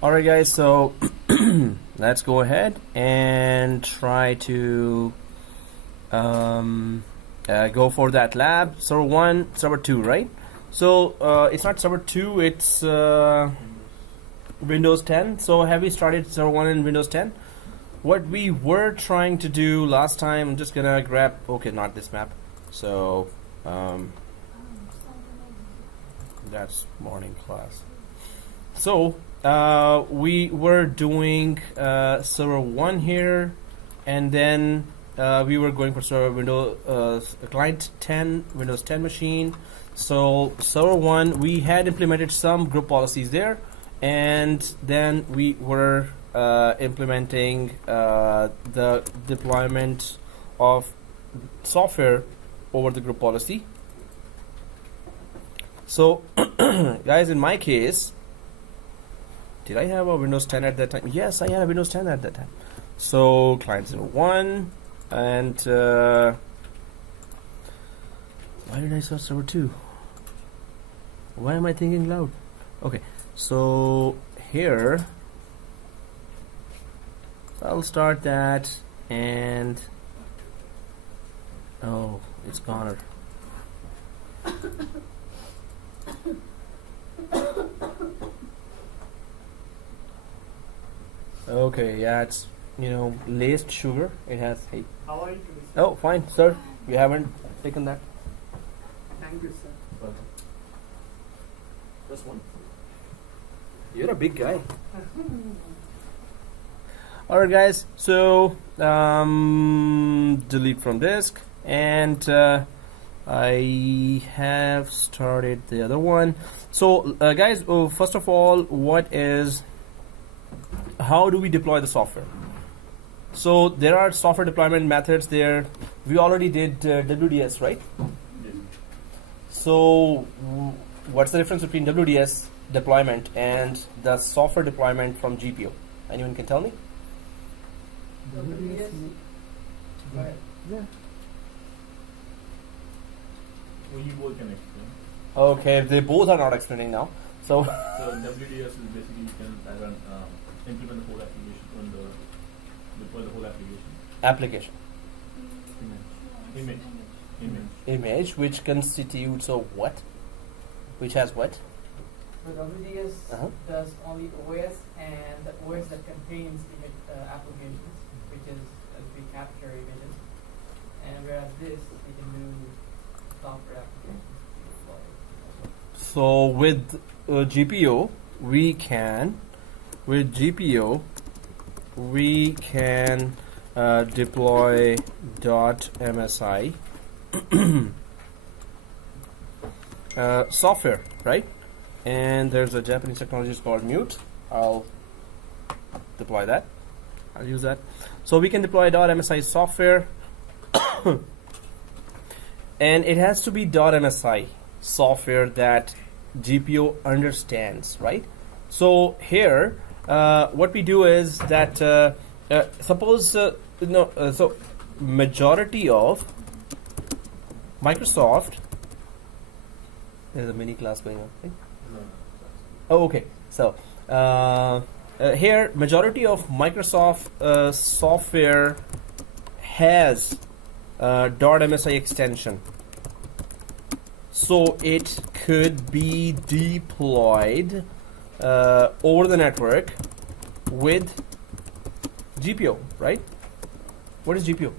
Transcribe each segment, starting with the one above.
Alright guys, so let's go ahead and try to go for that lab. Server 1, Server 2, right? So it's not Server 2, it's Windows 10. So have we started Server 1 in Windows 10? What we were trying to do last time, I'm just gonna grab, okay, not this map. So that's morning class. So we were doing server 1 here, and then we were going for server Windows client 10, Windows 10 machine. So server 1, we had implemented some group policies there, and then we were implementing the deployment of software over the group policy. So guys, in my case, did I have a Windows 10 at that time? Yes, I had a Windows 10 at that time. So client 01, and why did I start server 2? Why am I thinking loud? Okay, so here I'll start that, and oh, it's goner. Okay, yeah, it's, you know, laced sugar. It has, hey. How are you today, sir? Oh, fine, sir. You haven't taken that. Thank you, sir. Welcome. Just one. You're a big guy. Alright guys, so delete from disk, and I have started the other one. So guys, first of all, how do we deploy the software? So there are software deployment methods there. We already did WDS, right? Yes. So what's the difference between WDS deployment and the software deployment from GPO? Anyone can tell me? WDS? Go ahead. Yeah. Well, you both can explain. Okay, they both are not explaining now. So So WDS is basically you can implement the whole application on deploy the whole application. Image, which constitutes of what? Which has what? So WDS does only OS and the OS that contains image applications, which is we capture images, and whereas this we can do software applications. So with GPO, we can deploy .msi software, right? And there's a Japanese technology called Mute. I'll deploy that. I'll use that. So we can deploy .msi software, and it has to be .msi software that GPO understands, right? So here, what we do is that suppose so majority of Microsoft. There's a mini class going on. Right? Oh, okay. So here, majority of Microsoft software has .msi extension, so it could be deployed over the network with GPO, right? What is GPO?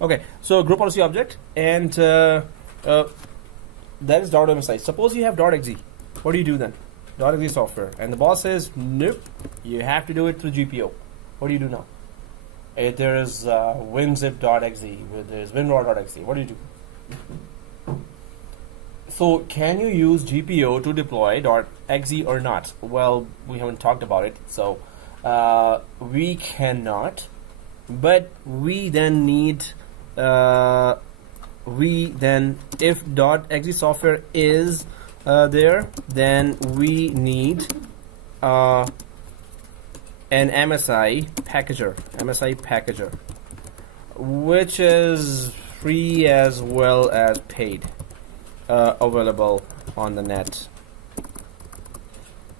Okay, so group policy object, and that is .msi. Suppose you have .exe. What do you do then? .exe software, and the boss says, nope, you have to do it through GPO. What do you do now? If there is winzip.exe, there is winrar.exe, what do you do? So can you use GPO to deploy .exe or not? Well, we haven't talked about it, so we cannot, but we then need if .exe software is there, then we need an MSI packager, which is free as well as paid, available on the net.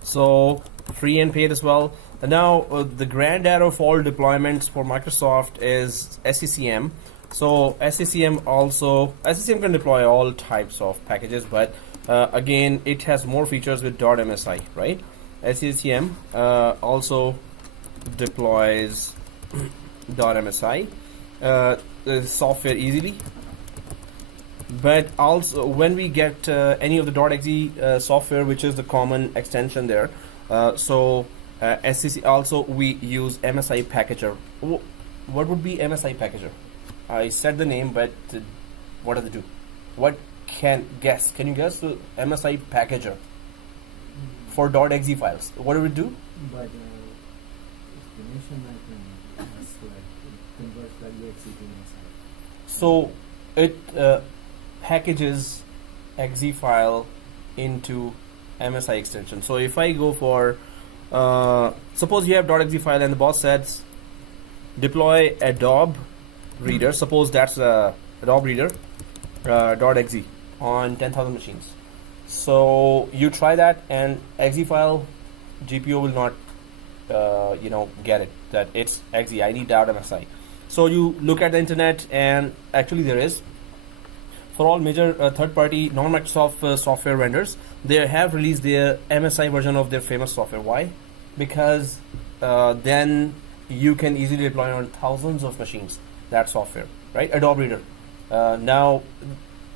So free and paid as well. And now the granddad of all deployments for Microsoft is SCCM. So SCCM can deploy all types of packages, but again, it has more features with .msi, right? SCCM also deploys .msi software easily. But also, when we get any of the .exe software, which is the common extension there, SCC also we use MSI Packager. What would be MSI Packager? I said the name, but what does it do? Can you guess the MSI Packager for .exe files? What do it do? But explanation I can ask, like it converts .exe to MSI. So it packages exe file into MSI extension. So if I go for suppose you have .exe file and the boss says deploy Adobe Reader. Suppose that's Adobe Reader .exe on 10,000 machines. So you try that, and exe file GPO will not get it that it's exe. I need .msi. So you look at the internet, and actually there is. For all major third-party non-Microsoft software vendors, they have released their MSI version of their famous software. Why? Because then you can easily deploy on thousands of machines that software, right? Adobe Reader. Now,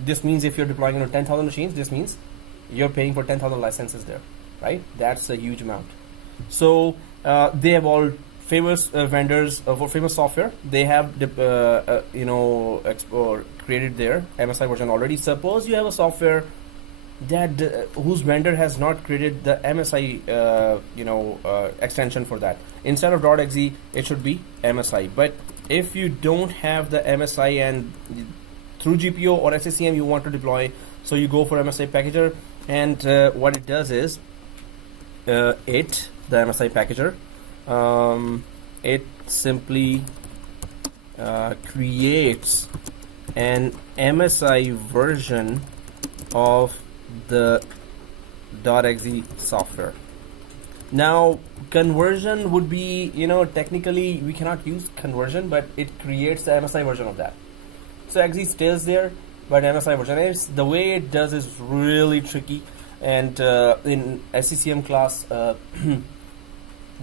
this means if you're deploying on 10,000 machines, this means you're paying for 10,000 licenses there, right? That's a huge amount. So they have all famous vendors for famous software. They have created their MSI version already. Suppose you have a software that whose vendor has not created the MSI extension for that. Instead of .exe, it should be MSI. But if you don't have the MSI and through GPO or SCCM you want to deploy, so you go for MSI Packager, and what it does is the MSI Packager, it simply creates an MSI version of the .exe software. Now, conversion would be, technically we cannot use conversion, but it creates the MSI version of that. So exe stays there, but MSI version, the way it does is really tricky. And in SCCM class, you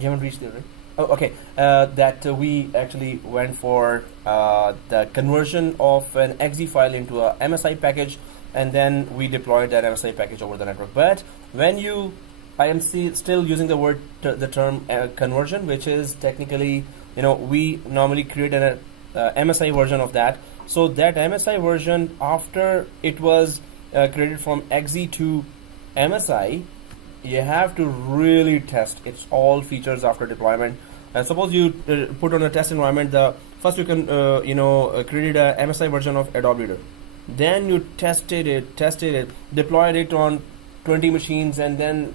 haven't reached there, right? Oh, okay. That we actually went for the conversion of an exe file into a MSI package, and then we deployed that MSI package over the network. But when I am still using the term conversion, which is technically, we normally create an MSI version of that. So that MSI version, after it was created from exe to MSI, you have to really test its all features after deployment. Suppose you put on a test environment, first you can created a MSI version of Adobe Reader. Then you tested it, deployed it on 20 machines, and then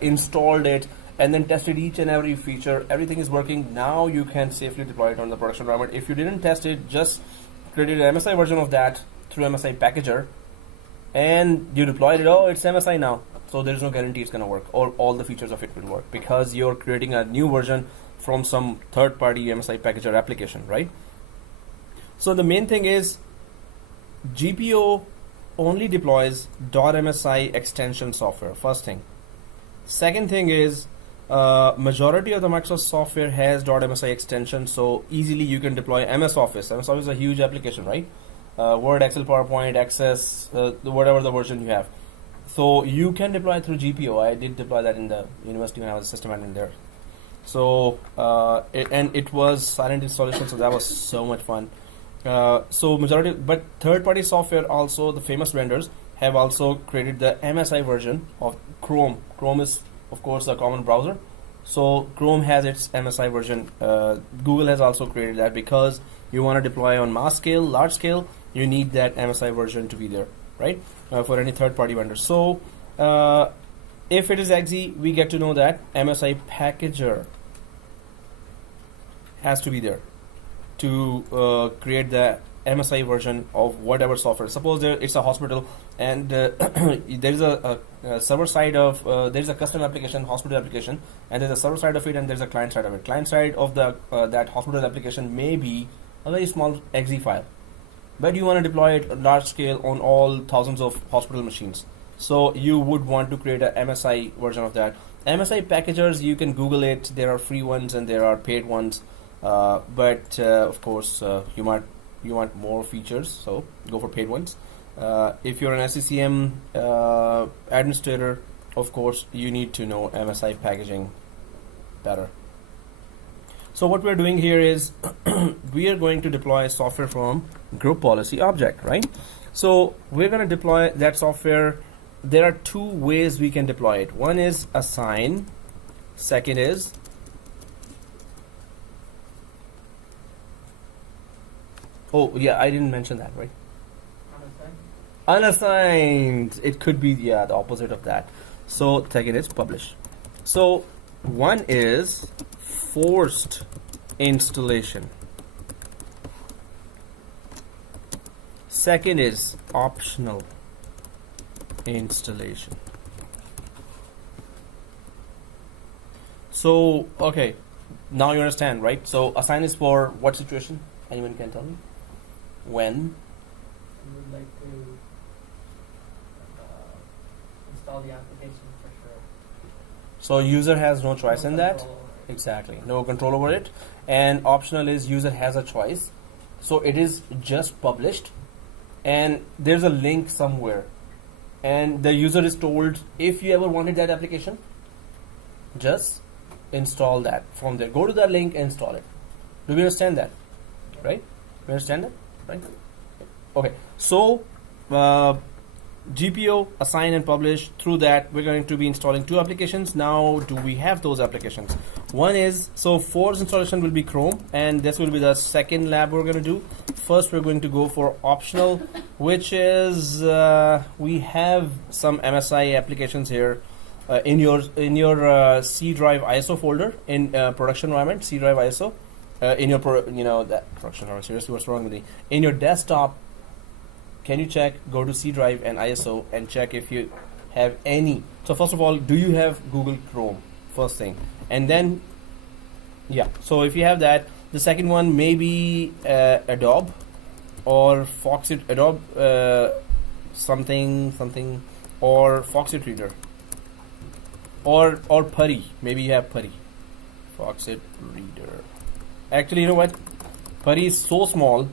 installed it, and then tested each and every feature. Everything is working. Now you can safely deploy it on the production environment. If you didn't test it, just created an MSI version of that through MSI Packager, and you deployed it. Oh, it's MSI now. So there's no guarantee it's going to work, or all the features of it will work, because you're creating a new version from some third-party MSI Packager application, right? So the main thing is GPO only deploys .msi extension software, first thing. Second thing is majority of the Microsoft software has .msi extension, so easily you can deploy MS Office. MS Office is a huge application, right? Word, Excel, PowerPoint, Access, whatever the version you have. So you can deploy through GPO. I did deploy that in the university when I was a system admin there. So it was silent installation, so that was so much fun. So majority, but third-party software also, the famous vendors have also created the MSI version of Chrome. Chrome is, of course, a common browser. So Chrome has its MSI version. Google has also created that, because you want to deploy on mass scale, large scale, you need that MSI version to be there, right? For any third-party vendor. So if it is exe, we get to know that MSI Packager has to be there to create the MSI version of whatever software. Suppose it's a hospital, and there's a server side of there's a custom application, hospital application, and there's a server side of it, and there's a client side of it. Client side of the that hospital application may be a very small exe file, but you want to deploy it large scale on all thousands of hospital machines. So you would want to create a MSI version of that. MSI packagers, you can Google it. There are free ones and there are paid ones, but of course you want more features, so go for paid ones. If you're an SCCM administrator, of course you need to know MSI packaging better. So what we're doing here is we are going to deploy software from group policy object, right? So we're going to deploy that software. There are two ways we can deploy it. One is assign, second is oh yeah, I didn't mention that, right? Unassigned. It could be the opposite of that. So second is publish. So one is forced installation. Second is optional installation. So okay, now you understand, right? So assign is for what situation? Anyone can tell me? When? You would like to install the application for sure. So user has no choice in that. control over it. Exactly, no control over it. And optional is user has a choice. So it is just published, and there's a link somewhere, and the user is told if you ever wanted that application, just install that from there. Go to that link and install it. Do we understand that? Right? We understand that? Right? Okay. So GPO, assign and publish. Through that, we're going to be installing two applications. Now, do we have those applications? One is, so force installation will be Chrome, and this will be the second lab we're going to do. First, we're going to go for optional, which is we have some MSI applications here in your C drive ISO folder in production environment. C drive ISO in your that production environment. Seriously, what's wrong with me? In your desktop. Can you check, go to C drive and ISO and check if you have any. So first of all, do you have Google Chrome? First thing. And then, yeah. So if you have that, the second one may be Adobe or Foxit, Adobe something, or Foxit Reader. Or Putty. Maybe you have Putty. Foxit Reader. Actually, you know what? Putty is so small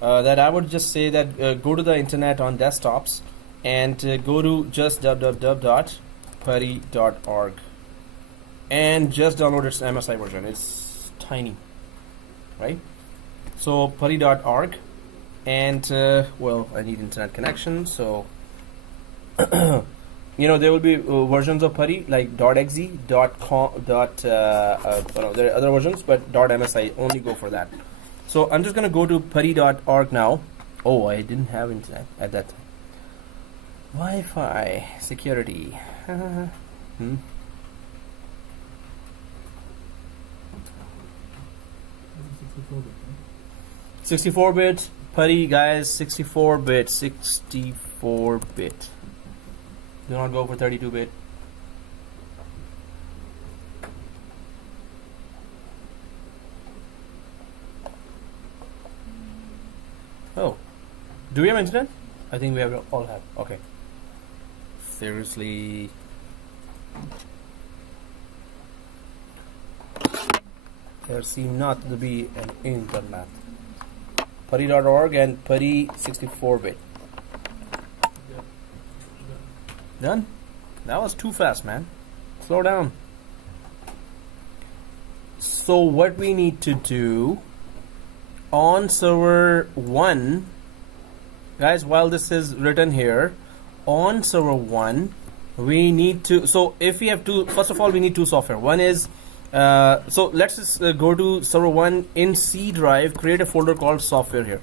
that I would just say that go to the internet on desktops and go to just www.putty.org and just download its MSI version. It's tiny, right? So putty.org, and well, I need internet connection, so there will be versions of Putty like .exe, .com, there are other versions, but .msi, only go for that. So I'm just going to go to putty.org now. Oh, I didn't have internet at that time. Wi-Fi security. 64-bit Putty, guys. 64-bit. 64-bit. Do not go for 32-bit. Oh, do we have internet? I think we all have. Okay. Seriously. There seems not to be an internet. Putty.org and Putty 64-bit. Done? That was too fast, man. Slow down. So what we need to do on server 1, guys, while this is written here, on server 1 we need to, so if we have two, first of all we need two software. One is so let's just go to server 1 in C drive, create a folder called software here.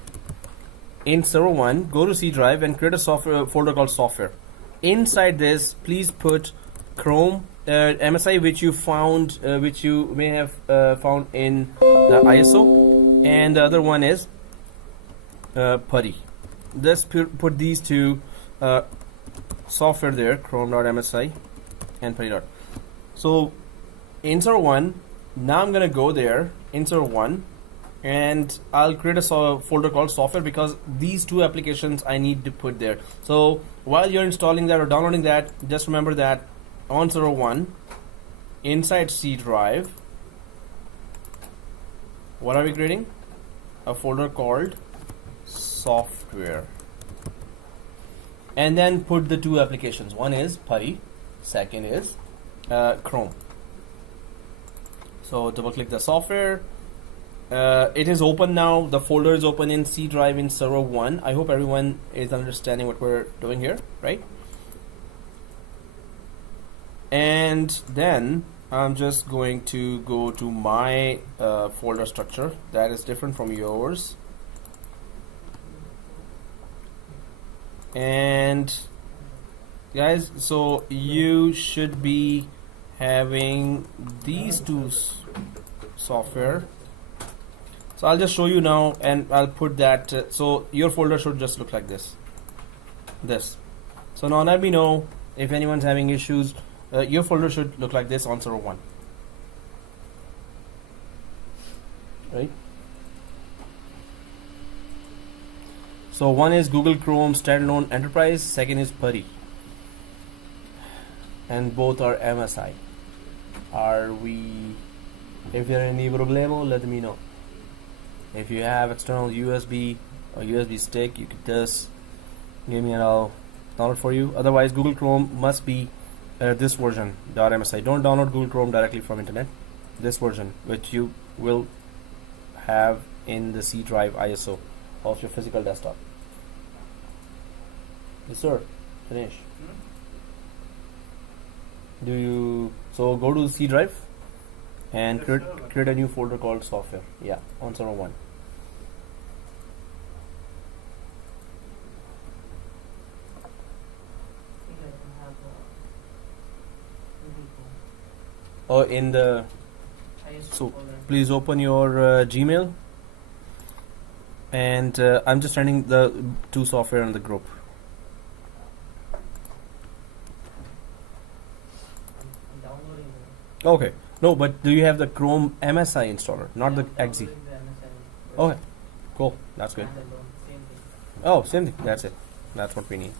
In server 1, go to C drive and create a software folder called software. Inside this, please put Chrome, MSI, which you found, which you may have found in the ISO, and the other one is Putty. Let's put these two software there, chrome.msi and putty dot. So in server 1, now I'm gonna go there in server 1 and I'll create a folder called software because these two applications I need to put there. So while you're installing that or downloading that, just remember that on server 1 inside C drive, what are we creating? A folder called software, and then put the two applications. One is putty, second is Chrome. So double click the software. It is open now. The folder is open in C drive in server 1. I hope everyone is understanding what we're doing here, right? And then I'm just going to go to my folder structure that is different from yours. And guys, so you should be having these two software. So I'll just show you now and I'll put that. So your folder should just look like this. So now let me know if anyone's having issues. Your folder should look like this on server 1. Right? So one is Google Chrome standalone enterprise, second is putty. And both are MSI. If there are any problemo, let me know. If you have external USB or USB stick, you could just give me and I'll download for you. Otherwise, Google Chrome must be this version .msi. Don't download Google Chrome directly from internet. This version, which you will have in the C drive ISO of your physical desktop. Yes, sir. Finish. So go to C drive and create a new folder called software. Yeah, on server 1. Oh, in the so please open your Gmail, and I'm just sending the two software in the group. I'm downloading it. Okay, no, but do you have the Chrome MSI installer, not the exe? Okay, cool, that's good. Oh, same thing. That's it. That's what we need.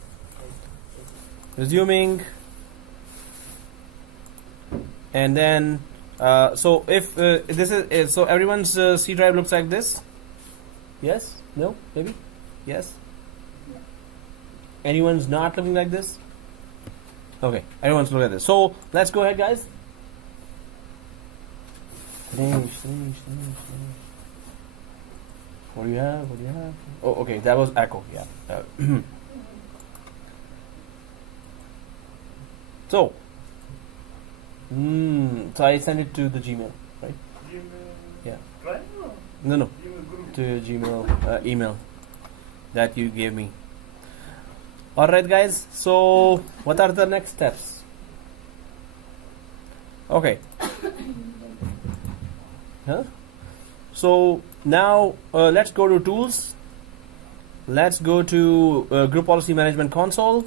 Resuming. And then, so if this is so everyone's C drive looks like this. Yes? No? Maybe? Yes? Anyone's not looking like this? Okay, everyone's looking at this. So let's go ahead, guys. What do you have? Oh, okay, that was echo. Yeah. So I sent it to the Gmail, right? Gmail. Yeah. Drive? No. Gmail group. To Gmail email that you gave me. Alright, guys. So what are the next steps? Okay. Huh? So now let's go to tools. Let's go to Group Policy Management Console.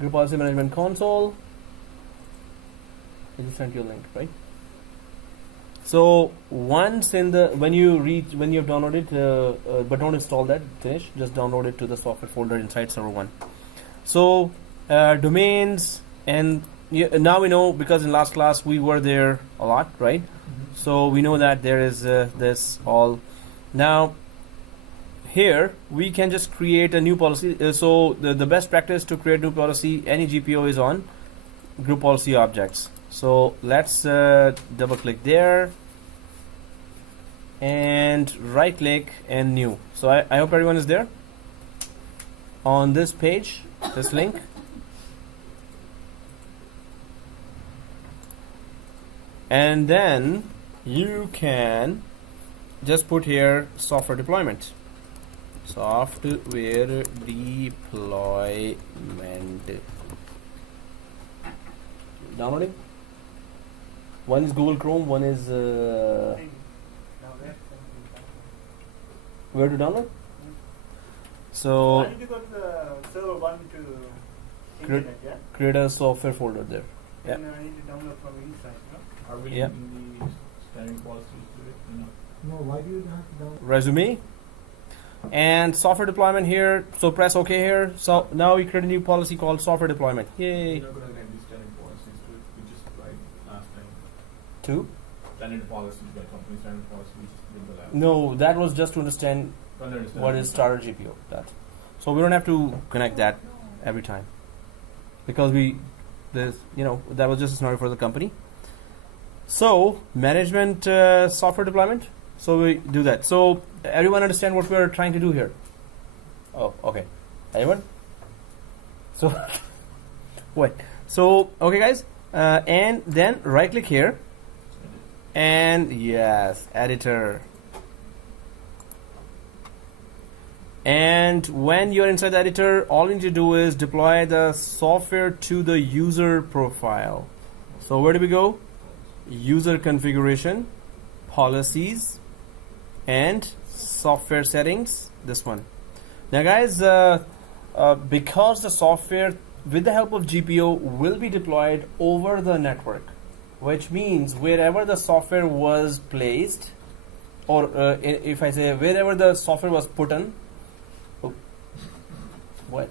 Group Policy Management Console. I just sent you a link, right? So once when you have downloaded but don't install that, finish. Just download it to the software folder inside server 1. So domains, and now we know, because in last class we were there a lot, right? Mm-hmm. So we know that there is this all. Now here we can just create a new policy. So the best practice to create new policy, any GPO, is on group policy objects. So let's double click there and right click and new. So I hope everyone is there on this page, this link. And then you can just put here software deployment. Software deployment. Downloading. One is Google Chrome, one is where to download. So Why did you go to the server 1 to Create- internet, yeah? create a software folder there. Yeah. And I need to download from inside, no? Are we Yeah. linking the standing policies to it? You know? No, why do you have to download? Resume and software deployment here. So press OK here. So now we create a new policy called software deployment. Yay. You're not going to link the standing policies to it. We just tried last time. Two. Standard policies by company, standard policies, we just did the lab. No, that was just to understand Don't understand what is starter GPO. That. So we don't have to connect that every time because that was just a scenario for the company. So management software deployment. So we do that. So everyone understand what we're trying to do here? Oh, okay. Anyone? So wait. So okay, guys, and then right click here, and yes, editor. And when you're inside the editor, all you need to do is deploy the software to the user profile. So where do we go? User configuration, policies, and software settings. This one. Now, guys, because the software with the help of GPO will be deployed over the network, which means wherever the software was placed, or if I say wherever the software was put on. What?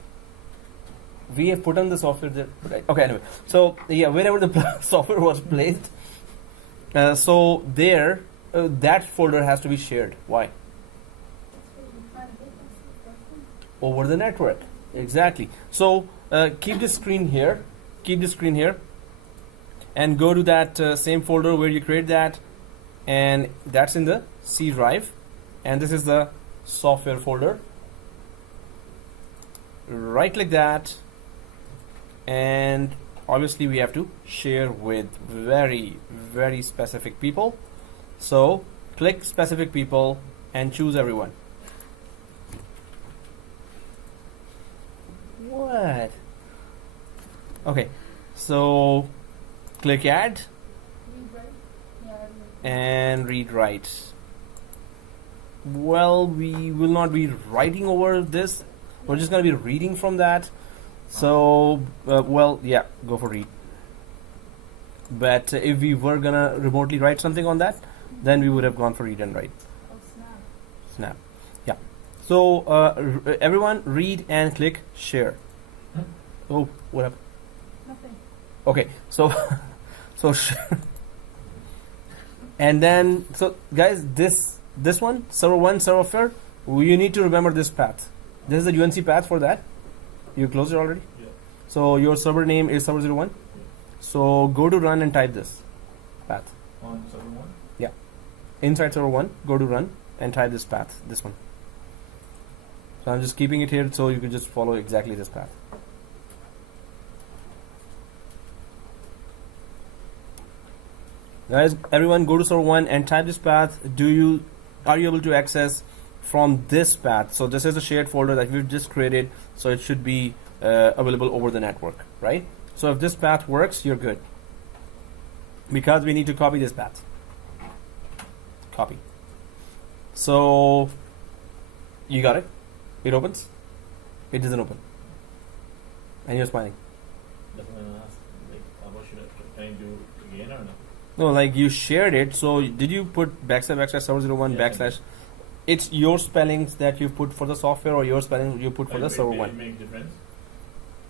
We have put on the software there. Right. Okay, anyway. So, yeah, wherever the software was placed, so there, that folder has to be shared. Why? Over the network. Exactly. So, keep the screen here. Keep the screen here. And go to that same folder where you create that. And that's in the C drive. And this is the software folder. Right click that, and obviously we have to share with very, very specific people. So click specific people and choose everyone. What? Okay, so click add and read write. Well, we will not be writing over this. We're just going to be reading from that. So, well, yeah, go for read. But if we were going to remotely write something on that, then we would have gone for read and write. Oh, Snap. Yeah. So, everyone read and click share. Oh, what happened? Nothing. Okay, so, so share. And then, so guys, this one, server 1, server 4, you need to remember this path. This is the UNC path for that. You closed it already? Yeah. So your server name is server 01. Yeah. So go to run and type this path. On server 1? Inside server 1, go to run and type this path, this one. So I'm just keeping it here so you can just follow exactly this path. Guys, everyone go to server 1 and type this path. Are you able to access from this path? So this is a shared folder that we've just created, so it should be available over the network, right? So if this path works, you're good, because we need to copy this path. Copy. So you got it? It opens? It doesn't open. And you're smiling. That's what I'm going to ask. Like, what should I, can I do it again or not? No, like you shared it. So did you put backslash server 01 Yeah, backslash? It's your spellings that you put for the software, or your spelling you put for the server 1? Make difference?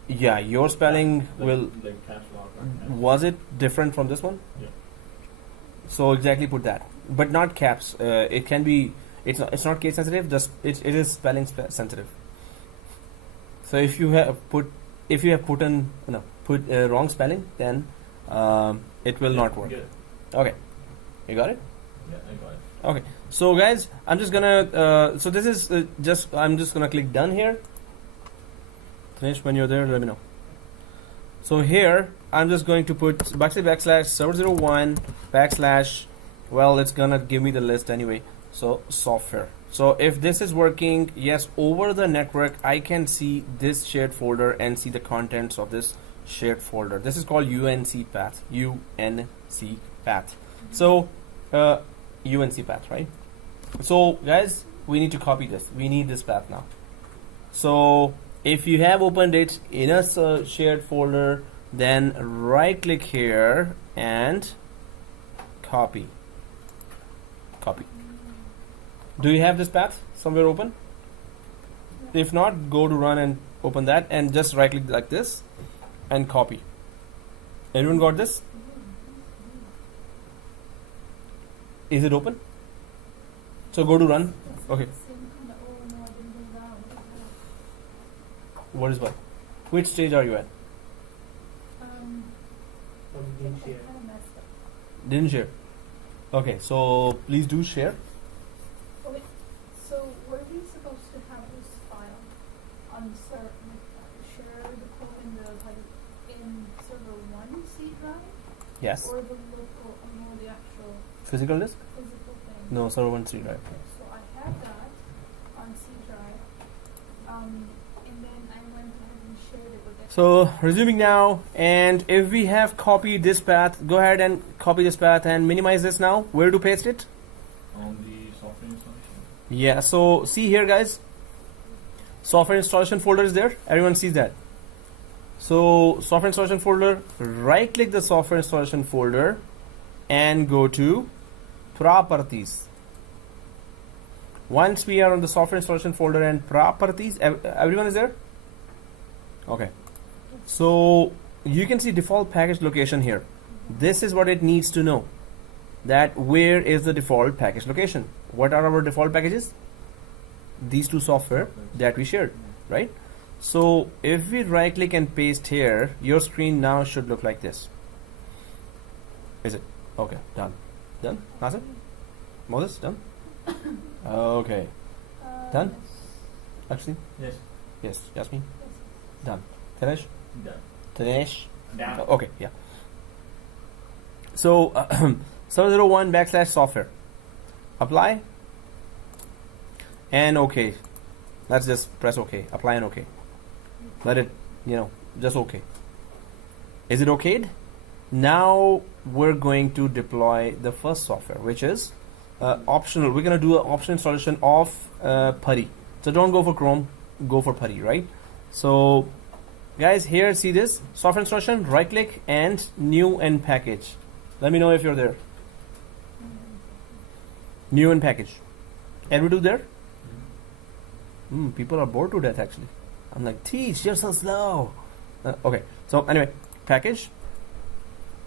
Yeah, your spelling will. Like caps lock or caps. Was it different from this one? Yeah. So exactly put that, but not caps. It can be. It's not case sensitive. Just it is spelling sensitive. So if you have put wrong spelling, then it will not work. Yeah. Okay, you got it. Yeah, I got it. Okay, so guys, I'm just gonna. So this is I'm just gonna click done here. Finish when you're there. Let me know. So here I'm just going to put backslash server 01 backslash. Well, it's gonna give me the list anyway. So software. So if this is working, yes, over the network, I can see this shared folder and see the contents of this shared folder. This is called UNC path. UNC path. So UNC path, right? So guys, we need to copy this. We need this path now. So if you have opened it in a shared folder, then right click here and copy. Copy. Do you have this path somewhere open? If not, go to run and open that and just right click like this and copy. Everyone got this? Is it open? So go to run. Okay. What is what? Which stage are you at? Didn't share. Okay, so please do share. Oh, wait. So were we supposed to have this file on share the code in the in server 1 C drive? Yes. Or the local, the actual Physical disk? physical thing? No, server 1 3 drive. So I had that on C drive, and then I went ahead and shared it with it. So resuming now, and if we have copied this path, go ahead and copy this path and minimize this now. Where to paste it? On the software installation. Yeah, so see here guys, software installation folder is there. Everyone sees that. So software installation folder, right click the software installation folder and go to properties. Once we are on the software installation folder and properties, everyone is there? Okay. So you can see default package location here. This is what it needs to know. That where is the default package location? What are our default packages? These two software that we shared, right? So if we right click and paste here, your screen now should look like this. Is it? Okay, done. Done? Nasir? Moses, done? Okay. Done? Actually? Yes. Yes, Yasmin? Yes. Done. Finish? Done. Dinesh? Done. Okay, yeah. So 701/software. Apply. And okay. Let's just press OK. Apply and OK. Let it, just OK. Is it okayed? Now we're going to deploy the first software, which is optional. We're going to do an optional installation of PuTTY. So don't go for Chrome, go for PuTTY, right? So guys, here see this software installation, right click and new and package. Let me know if you're there. New and package. Can we do there? People are bored to death actually. I'm like, teach, you're so slow. Okay, so anyway, package.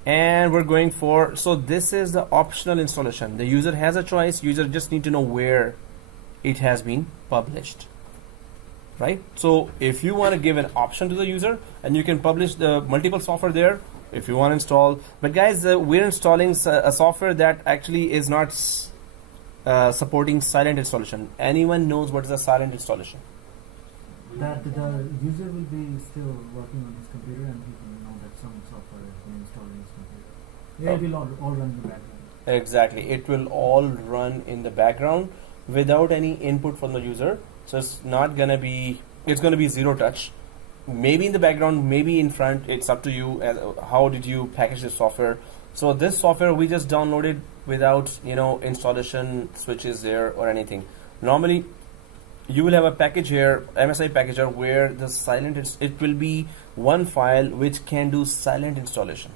And we're going for, so this is the optional installation. The user has a choice. User just need to know where it has been published. Right? So if you want to give an option to the user, and you can publish the multiple software there if you want to install. But guys, we're installing a software that actually is not supporting silent installation. Anyone knows what is a silent installation? That the user will be still working on his computer and he will know that some software has been installed in his computer. It will all run in the background. Exactly. It will all run in the background without any input from the user. So it's not gonna be, it's gonna be zero touch. Maybe in the background, maybe in front, it's up to you. How did you package this software? So this software we just downloaded without, installation switches there or anything. Normally, you will have a package here, MSI packager, where the silent, it will be one file which can do silent installation.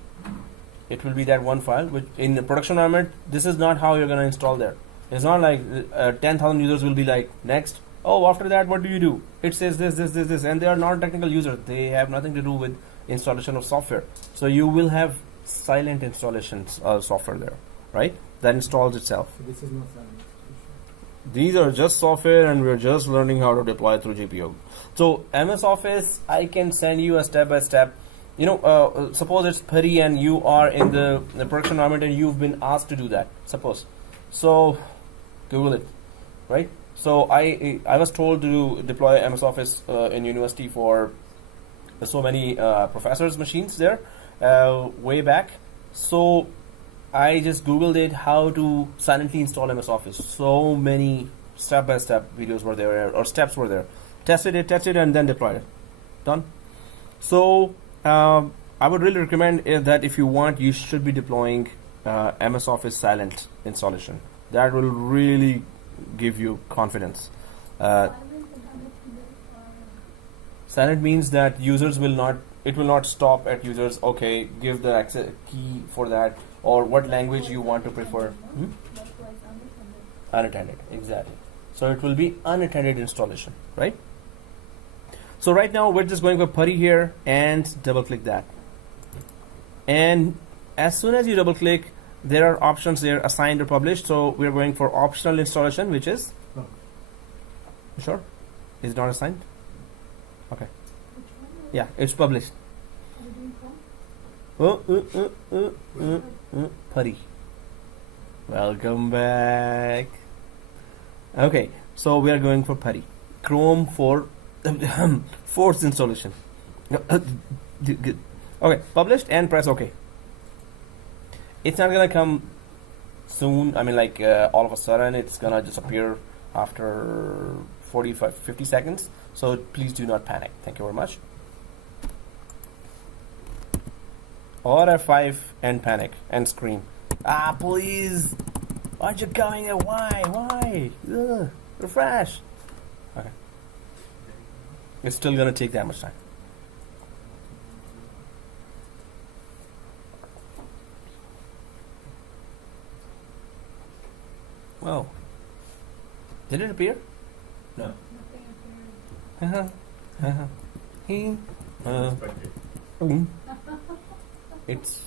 It will be that one file, which in the production environment, this is not how you're gonna install there. It's not like 10,000 users will be like, next. Oh, after that, what do you do? It says this, and they are not technical users. They have nothing to do with installation of software. So you will have silent installations software there, right? That installs itself. So this is not silent installation. These are just software, and we're just learning how to deploy it through GPO. So MS Office, I can send you a step-by-step. Suppose it's PuTTY and you are in the production environment and you've been asked to do that. Suppose. So Google it, right? So I was told to deploy MS Office in university for so many professors' machines there way back. So I just Googled it, how to silently install MS Office. So many step-by-step videos were there, or steps were there. Tested it, and then deployed it. Done. So I would really recommend that if you want, you should be deploying MS Office silent installation. That will really give you confidence. Silent and unattended are Silent means that users will not, it will not stop at users, okay, give the access key for that, or what language you want to prefer. That's like unattended. Unattended, exactly. So it will be unattended installation, right? So right now we're just going for putty here and double click that. And as soon as you double click, there are options there, assigned or published. So we're going for optional installation, which is, Oh. you sure? Is it not assigned? Okay. Which one? Yeah, it's published. Are we doing Chrome? Putty. Welcome back. Okay, so we are going for putty. Chrome for forced installation. Good. Okay, published and press OK. It's not gonna come soon. I mean, like all of a sudden, it's gonna just appear after 50 seconds. So please do not panic. Thank you very much. Or F5 and panic and scream. Ah, please! Aren't you coming here? Why? Why? Ugh, refresh. Okay. It's still gonna take that much time. Wow. Did it appear? No. Nothing appeared. Expected. It's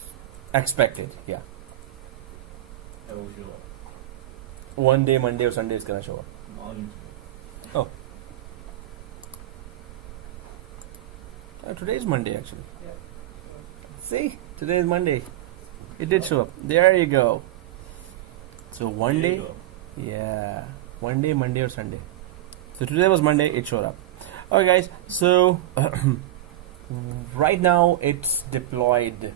expected, yeah. That will show up. One day, Monday or Sunday, it's gonna show up. On Today is Monday, actually. Yeah. See, today is Monday. It did show up. There you go. So one There you day, go. yeah, one day, Monday or Sunday. So today was Monday. It showed up. Okay, guys. So right now it's deployed,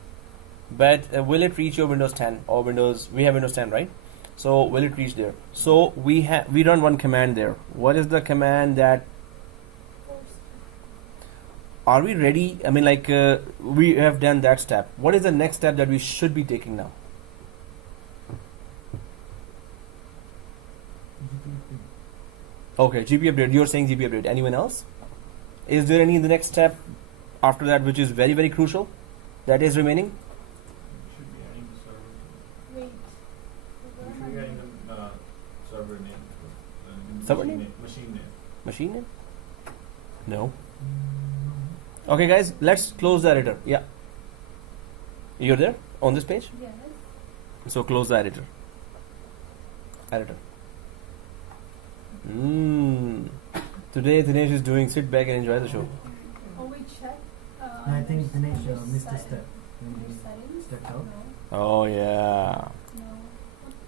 but will it reach your Windows 10 or Windows? We have Windows 10, right? So will it reach there? So we run one command there. What is the command that? Are we ready? I mean, like we have done that step. What is the next step that we should be taking now? Okay, GP update. You're saying GP update. Anyone else? Is there any in the next step after that which is very, very crucial that is remaining? Should be adding the server. Wait. We should be adding the server name. Server machine name? Machine name. Machine name? No. Okay, guys, let's close the editor. Yeah. You're there on this page? Yes. So close the editor. Editor. Today Dinesh is doing sit back and enjoy the show. Oh, we check. I think Dinesh under missed a set- step when under he settings? stepped out. No. Oh yeah.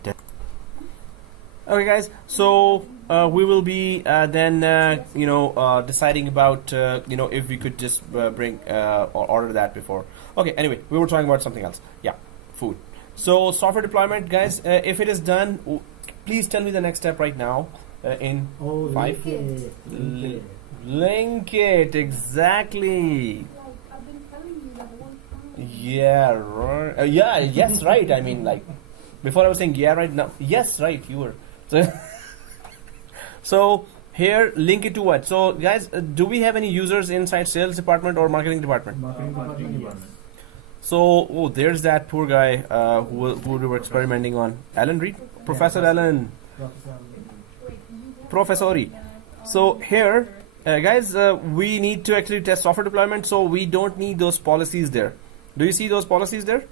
No. Okay, guys. So we will be then deciding about if we could just bring or order that before. Okay. Anyway, we were talking about something else. Yeah, food. So software deployment, guys. If it is done, please tell me the next step right now. In Oh, 5. link it. Link it. Link it exactly. Like, I've been telling you that one time. Yeah, right. Yes, right. I mean, like, before I was saying yeah, right now. Yes, right. You were. So here, link it to what? So, guys, do we have any users inside sales department or marketing department? Marketing Marketing department, yes. department. So, there's that poor guy who we were experimenting on. Alan Reed, Professor Alan, Professor Alan. Wait, you have Professori. that on So here, your- guys, we need to actually test software deployment, so we don't need those policies there. Do you see those policies there?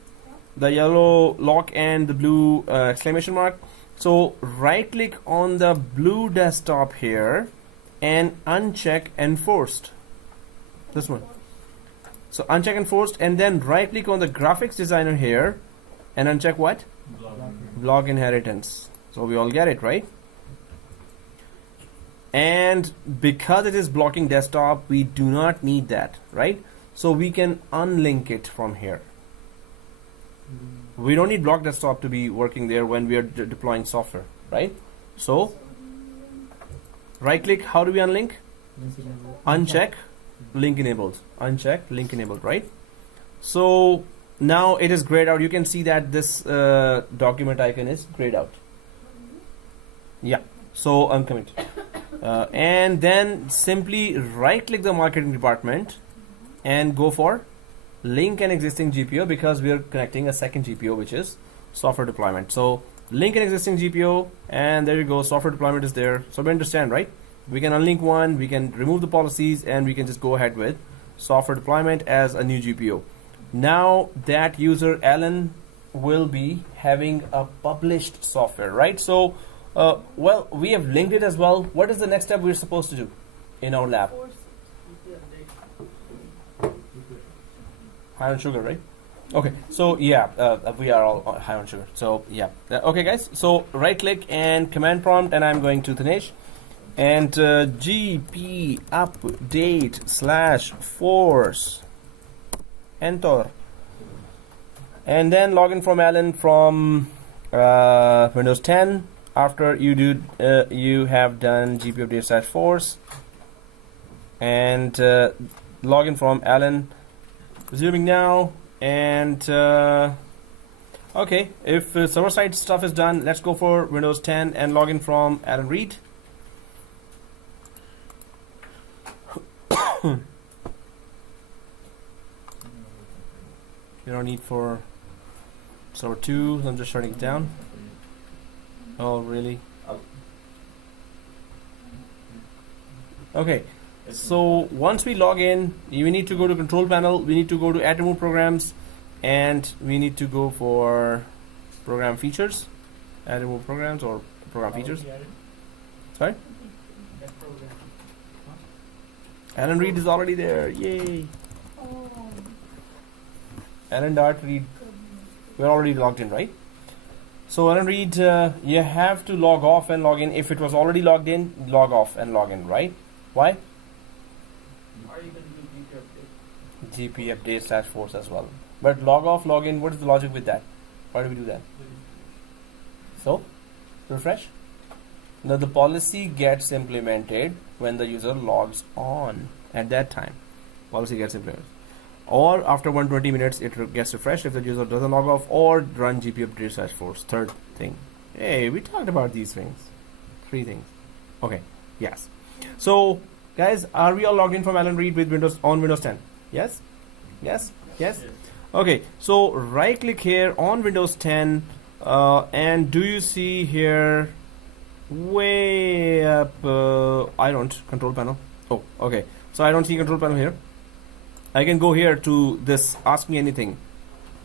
The yellow lock and the blue exclamation mark. So right click on the blue desktop here and uncheck enforced. This one. So uncheck enforced and then right click on the graphics designer here and uncheck what? Block inheritance. So we all get it, right? And because it is blocking desktop, we do not need that, right? So we can unlink it from here. We don't need block desktop to be working there when we are deploying software, right? So right click, how do we unlink? Link enabled. Uncheck, link enabled. Uncheck, link enabled, right? So now it is grayed out. You can see that this document icon is grayed out. Yeah, so I'm coming to and then simply right click the marketing department and go for link an existing GPO, because we are connecting a second GPO, which is software deployment. So link an existing GPO, and there you go, software deployment is there. So we understand, right? We can unlink one, we can remove the policies, and we can just go ahead with software deployment as a new GPO. Now that user Alan will be having a published software, right? So well, we have linked it as well. What is the next step we're supposed to do in our lab? Force High on sugar, right? Okay, so yeah, we are all high on sugar. So yeah, okay, guys. So right click and command prompt, and I'm going to Dinesh, and gp update /force, enter, and then login from Alan from Windows 10. After you do, you have done gp update /force, and login from Alan. Resuming now, and okay, if server side stuff is done, let's go for Windows 10 and login from Alan Reed. You don't need for server 2, so I'm just shutting it down. Oh, really? Okay. So once we log in, we need to go to control panel, we need to go to add remove programs, and we need to go for program features, add remove programs or program features. Sorry? Alan Reed is already there. Yay! Oh, Alan Dart Reed. We're already logged in, right? So Alan Reed, you have to log off and log in. If it was already logged in, log off and log in, right? Why? Or you can do GP update. GP update /force as well. But log off, log in, what is the logic with that? Why do we do that? So, refresh. Now the policy gets implemented when the user logs on. At that time, policy gets implemented. Or after 120 minutes, it gets refreshed if the user doesn't log off, or run GP update /force. Third thing. Hey, we talked about these things. 3 things. Okay, yes. So, guys, are we all logged in from Alan Reed with Windows on Windows 10? Yes? Yes? Yes? Okay, so right click here on Windows 10, and do you see here way up, I don't, control panel. Oh, okay. So I don't see control panel here. I can go here to this ask me anything,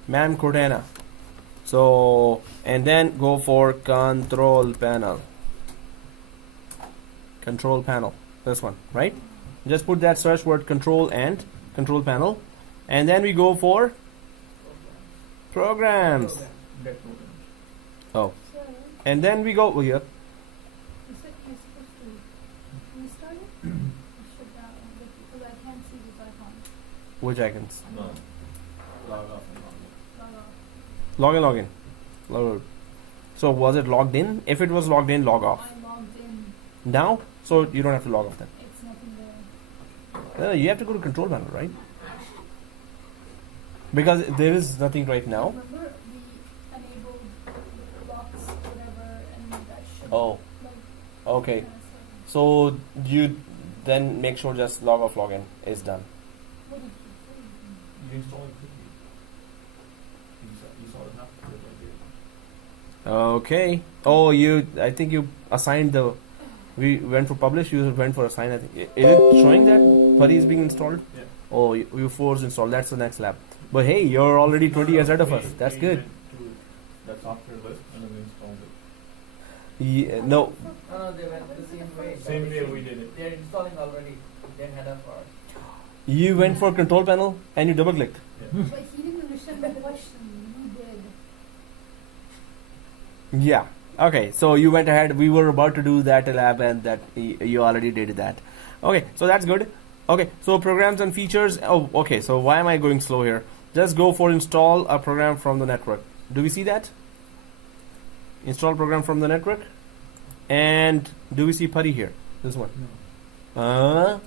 Man Cortana. So, and then go for control panel. Control panel, this one, right? Just put that search word control and control panel, and then we go for programs. Oh, so and then we go here. you said you're supposed to restart it? Or shut down? Because I can't see this icon. Which icons? No. Log off and log in. Log off. Log in. Log out. So was it logged in? If it was logged in, log off. I logged in. Now, so you don't have to log off then. It's nothing there. No, you have to go to control panel, right? Because there is nothing right now. Remember we enabled blocks, whatever, and that should Oh, like okay. kinda say- So you then make sure just log off, log in is done. What did you You install it quickly. You saw it happen. Okay. Oh, I think you assigned the. We went for publish. You went for assign. I think. Is it showing that Putty is being installed? Yeah. Oh, you force install. That's the next lab. But hey, you're already 20 years ahead of us. That's good. Went to that software list and then we installed it. Yeah, no. No, they went the same way. Same way we did it. They're installing already. They're ahead of ours. You went for control panel and you double clicked. Yeah. But he didn't understand the question. You did. Yeah. Okay. So you went ahead. We were about to do that lab, and that you already did that. Okay. So that's good. Okay. So programs and features. Oh, okay. So why am I going slow here? Just go for install a program from the network. Do we see that? Install program from the network. And do we see Putty here? This one. No.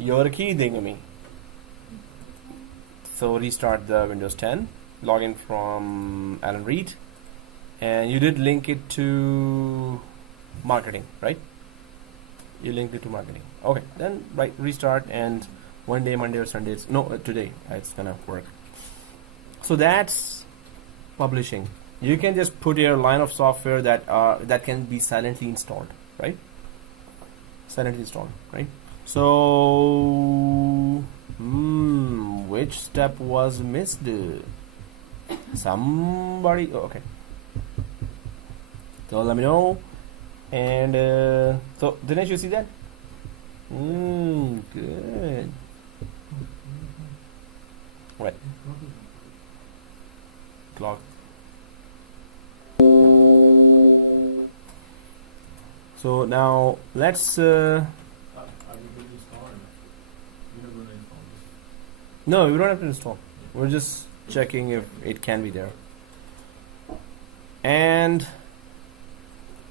You're kidding me. So restart the Windows 10, log in from Alan Reed, and you did link it to marketing, right? You linked it to marketing. Okay, then right, restart, and one day, Monday or Sunday, today, it's gonna work. So that's publishing. You can just put your line of software that can be silently installed, right? Silently installed, right? So, which step was missed? Somebody, okay. So let me know. And so, Dinesh, you see that? Good. What? Clock. So now let's. Are we going to install? We're not going to install this. No, we don't have to install. We're just checking if it can be there. And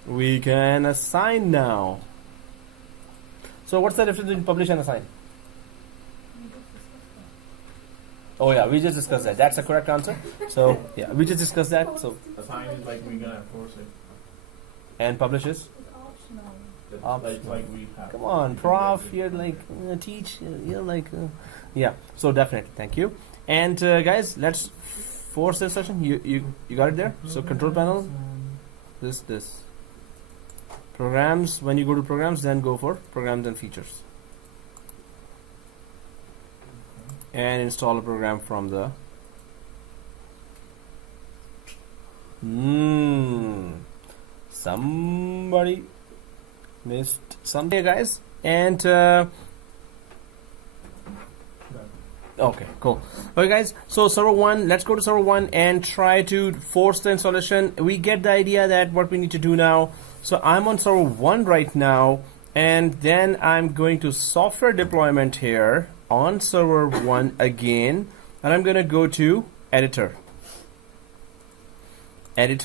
we can assign now. So what's the difference between publish and assign? Oh yeah, we just discussed that. That's the correct answer. So yeah, we just discussed that. So Assign is like we're gonna force it. and publishes. That's Optional. like we have. Come on, prof. You're like teach. You're like yeah. So definitely, thank you. And guys, let's force this session. You got it there. So control panel. This programs. When you go to programs, then go for programs and features, and install a program from the. Somebody missed something, guys. And okay, cool. Okay, guys. So server 1, let's go to server 1 and try to force the installation. We get the idea that what we need to do now. So I'm on server 1 right now, and then I'm going to software deployment here on server 1 again, and I'm gonna go to editor, and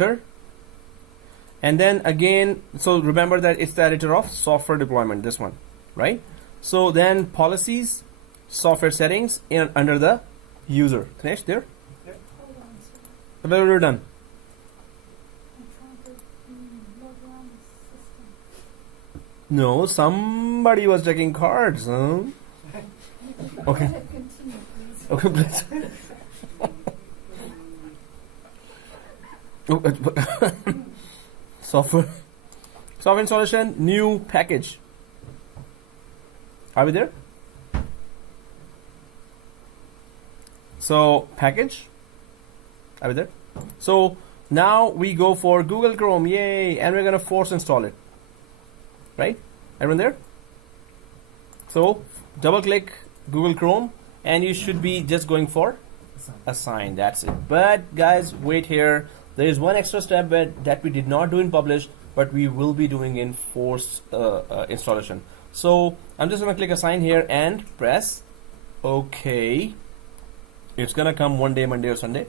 then again, so remember that it's the editor of software deployment, this one, right? So then policies, software settings, under the user. Dinesh, there? Yep. Hold on, sir. Well, we're done. I'm trying to log on the system. No, somebody was checking cards, huh? Okay. Go ahead, continue, please. Okay, please. Software installation, new package. Are we there? So package, are we there? So now we go for Google Chrome, yay, and we're gonna force install it, right? Everyone there? So double click Google Chrome, and you should be just going for assign. That's it. But guys, wait here. There is one extra step that we did not do in publish, but we will be doing in force installation. So I'm just gonna click assign here and press OK. It's gonna come one day, Monday or Sunday.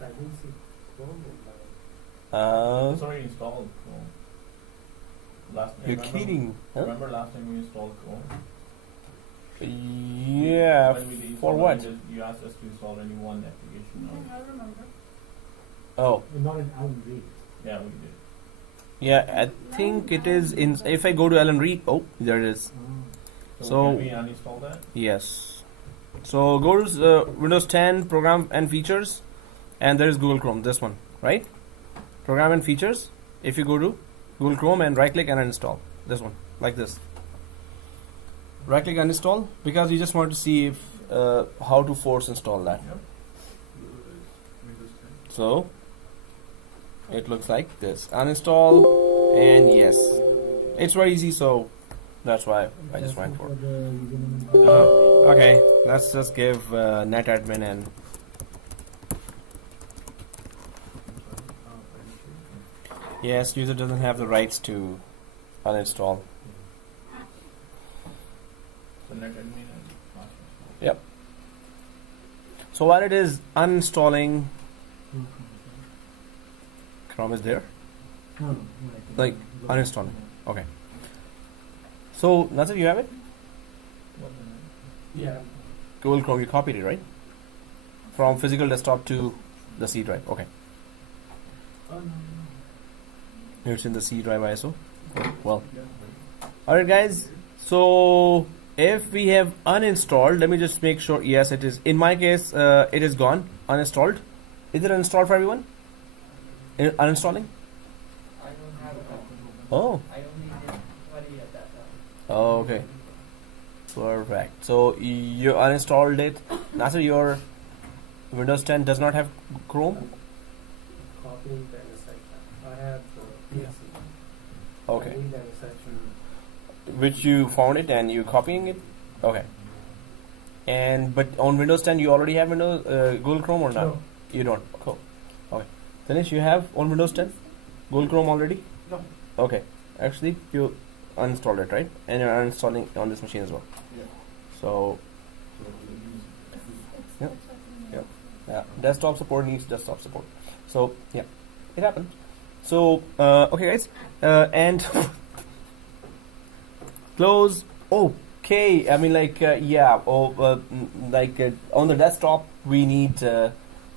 It's already installed Chrome. You're kidding? Huh? Remember last time we installed Chrome? Yeah. When we did For install, what? You asked us to install only one application. I remember. Oh, Not in Alan Reed. Yeah, we did. yeah. I think it is in. If I go to Alan Reed, oh, there it is. So- can we uninstall that? Yes. So go to Windows 10 program and features, and there is Google Chrome. This one, right? Program and features. If you go to Google Chrome and right click and uninstall this one, like this. Right click uninstall, because we just want to see if how to force install that. Yep. So it looks like this. Uninstall, and yes, it's very easy. So that's why I just went for it. Okay, let's just give netadmin and yes, user doesn't have the rights to uninstall. So netadmin and password. Yep. So while it is uninstalling, Chrome is there. No, Like, uninstalling. Okay. So Nazir, you have it? What the Yeah. Google Chrome, you copied it, right? from physical desktop to the C drive. Okay. It's in the C drive ISO. Well, alright guys, so if we have uninstalled, let me just make sure. Yes, it is. In my case, it is gone, uninstalled. Is it uninstalled for everyone? Uninstalling? I don't have it. Oh, I only did 20 at that time. okay. Perfect. So you uninstalled it. Nasser, your Windows 10 does not have Chrome? Copying the section. I have the PSC. Okay. I need the section. Which you found it and you copying it? Okay. And but on Windows 10 you already have Windows Google Chrome or not? No. You don't. Cool. Okay. Dinesh, you have on Windows 10 Google Chrome already? No. Okay. Actually, you uninstalled it, right? And you're uninstalling on this machine as well. Yeah. So Yep. Yep. yeah, desktop support needs desktop support. So yeah, it happened. So okay, guys, and close. Okay, I mean like yeah. On the desktop we need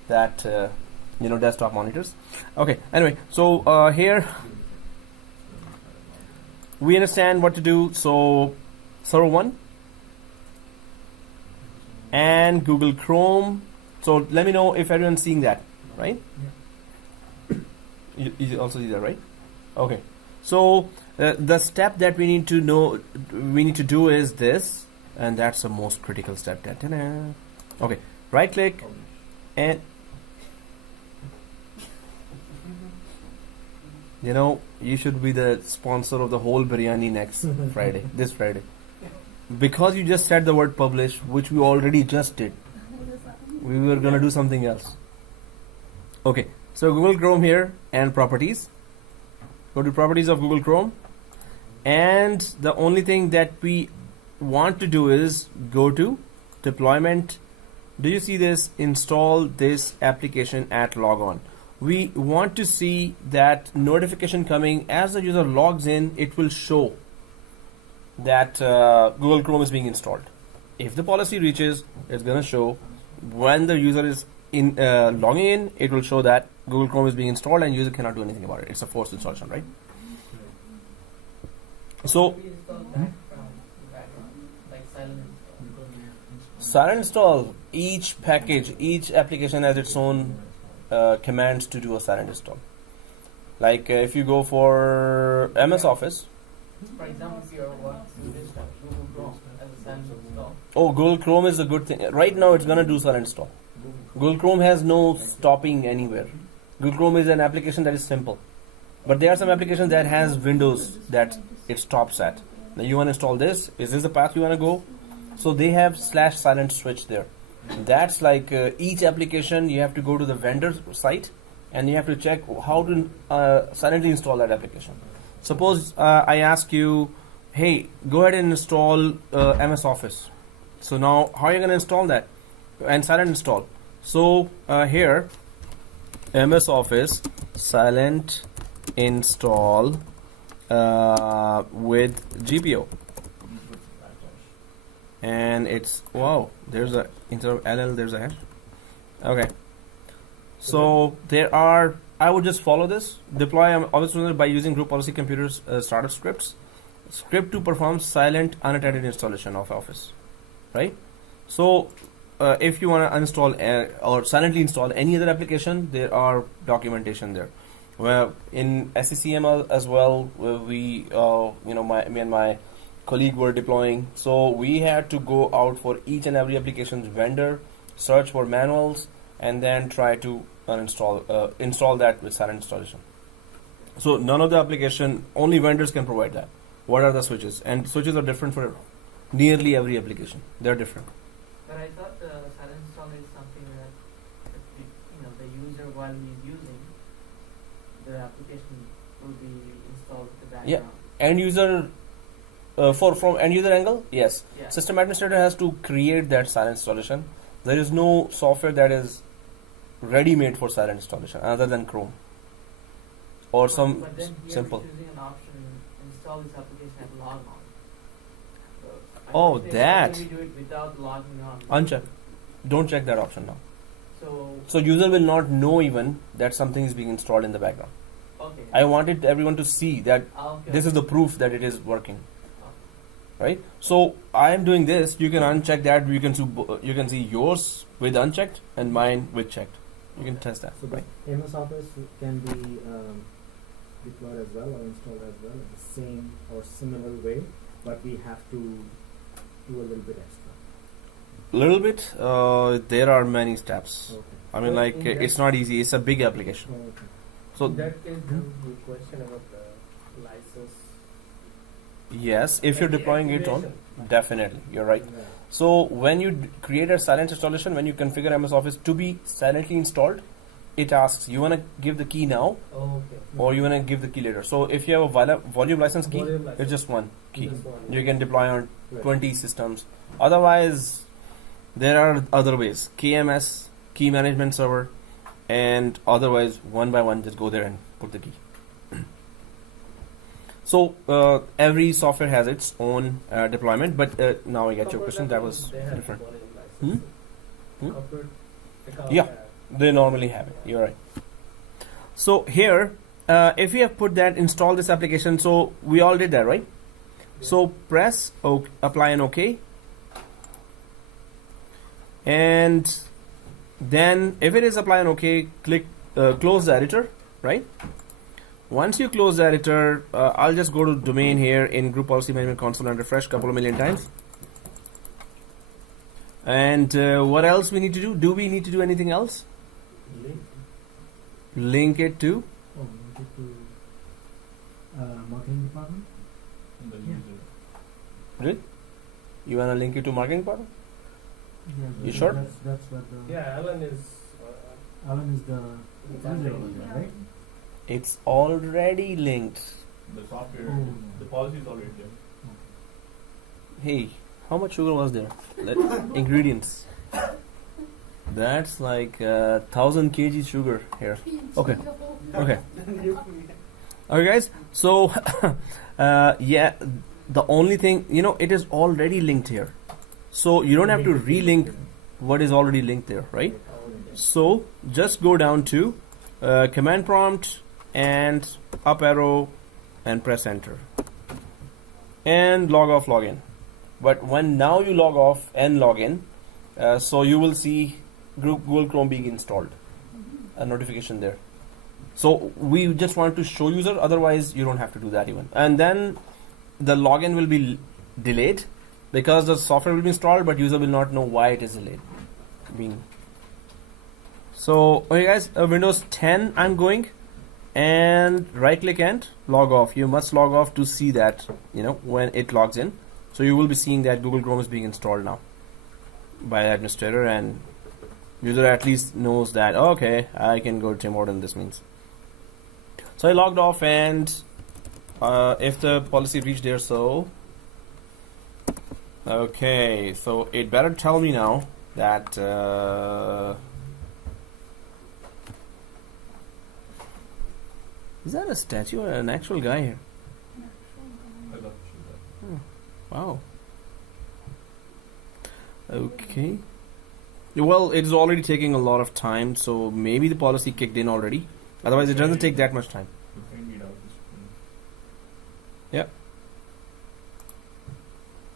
that desktop monitors. Okay. Anyway, so here we understand what to do. So server 1 and Google Chrome. So let me know if everyone's seeing that, right? You also see that, right? Okay. So the step that we need to do is this, and that's the most critical step. Da-da-da. Okay. Right click and you should be the sponsor of the whole biryani next Friday, this Friday. Because you just said the word publish, which we already just did. We were gonna do something else. Okay, so Google Chrome here and properties. Go to properties of Google Chrome, and the only thing that we want to do is go to deployment. Do you see this? Install this application at logon. We want to see that notification coming as the user logs in. It will show that Google Chrome is being installed. If the policy reaches, it's gonna show when the user is logging in. It will show that Google Chrome is being installed and user cannot do anything about it. It's a forced installation, right? So We install that from the background, like silent install. silent install. Each package, each application has its own commands to do a silent install. Like if you go for MS Office. For example, if you're working with Google Chrome as a silent install. Oh, Google Chrome is a good thing. Right now it's gonna do silent install. Google Chrome has no stopping anywhere. Google Chrome is an application that is simple. But there are some applications that has windows that it stops at. Now you want to install this. Is this the path you want to go? So they have /silent switch there. That's like each application you have to go to the vendor site and you have to check how to silently install that application. Suppose I ask you, hey, go ahead and install MS Office. So now how are you going to install that? And silent install. So here, MS Office silent install with GPO. And it's, wow, there's a, instead of LL, there's a hash. Okay. So there are, I would just follow this. Deploy Office by using GroupPOlicies computers startup scripts. Script to perform silent unattended installation of Office. Right? So if you want to uninstall or silently install any other application, there are documentation there. Well, in SCCML as well, we, me and my colleague were deploying. So we had to go out for each and every application's vendor, search for manuals, and then try to install that with silent installation. So none of the application, only vendors can provide that. What are the switches? And switches are different for nearly every application. They're different. But I thought the silent install is something that the user, while he's using the application, will be installed in the background. Yeah. End user, from end user angle, yes. Yeah. System administrator has to create that silent installation. There is no software that is ready-made for silent installation other than Chrome or some But then here simple. we're choosing an option, install this application at log on. So I Oh, think that. we do it without logging on. Uncheck. Don't check that option now. So user will not know even that something is being installed in the background. Okay. I wanted everyone to see that Okay. this is the proof that it is working, right? So I am doing this. You can uncheck that. You can see yours with unchecked and mine with checked. You can test that, So right? the MS Office can be deployed as well or installed as well in the same or similar way, but we have to do a little bit extra. Little bit. There are many steps. Okay. I mean, But like in that- it's not easy. It's a big application. Okay. So In that case, there would be a question about the license. yes, if you're and the deploying it on, activation. definitely, you're right. So when you create a silent installation, when you configure MS Office to be silently installed, it asks you wanna give the key now Oh, okay. or you wanna give the key later. So if you have a volume license key, Volume license. it's just one key. Just one. You can deploy on Right. 20 systems. Otherwise, there are other ways. KMS, key management server, and otherwise one by one just go there and put the key. So every software has its own deployment, but now I get your question. That was They have different. volume Hmm? license. Hmm? Corporate account Yeah. have. They normally have it. You're right. So here, if we have put that install this application, so we all did that, right? So press apply and OK, and then if it is apply and OK, click close the editor, right? Once you close the editor, I'll just go to domain here in Group Policy Management Console and refresh a couple of million times. And what else we need to do? Do we need to do anything else? Link. Link it to Oh, we need to marketing department. And the Yeah. user. you wanna link it to marketing department? Yeah, You because sure? That's what the Yeah, Alan is. Alan is the user, Yeah. right? It's already linked. The software, Oh. the policy is already there. Hey, how much sugar was there? Ingredients. That's like 1,000 kg sugar here. Okay. Okay. Okay, guys. So, yeah, the only thing, it is already linked here. So you don't have to relink what is already linked there, right? So just go down to command prompt and up arrow and press enter. And log off, log in. But when now you log off and log in, so you will see Google Chrome being installed. A notification there. So we just want to show user, otherwise you don't have to do that even. And then the login will be delayed because the software will be installed, but user will not know why it is delayed. So, okay guys, Windows 10 I'm going, and right click and log off. You must log off to see that, when it logs in. So you will be seeing that Google Chrome is being installed now by the administrator, and user at least knows that, okay, I can go to Tim Horton, this means. So I logged off, and if the policy reached there, so okay, so it better tell me now that is that a statue or an actual guy here? I got to show that. Wow. Okay. Well, it is already taking a lot of time, so maybe the policy kicked in already. Otherwise, it doesn't take that much time. You can read out this screen. Yeah.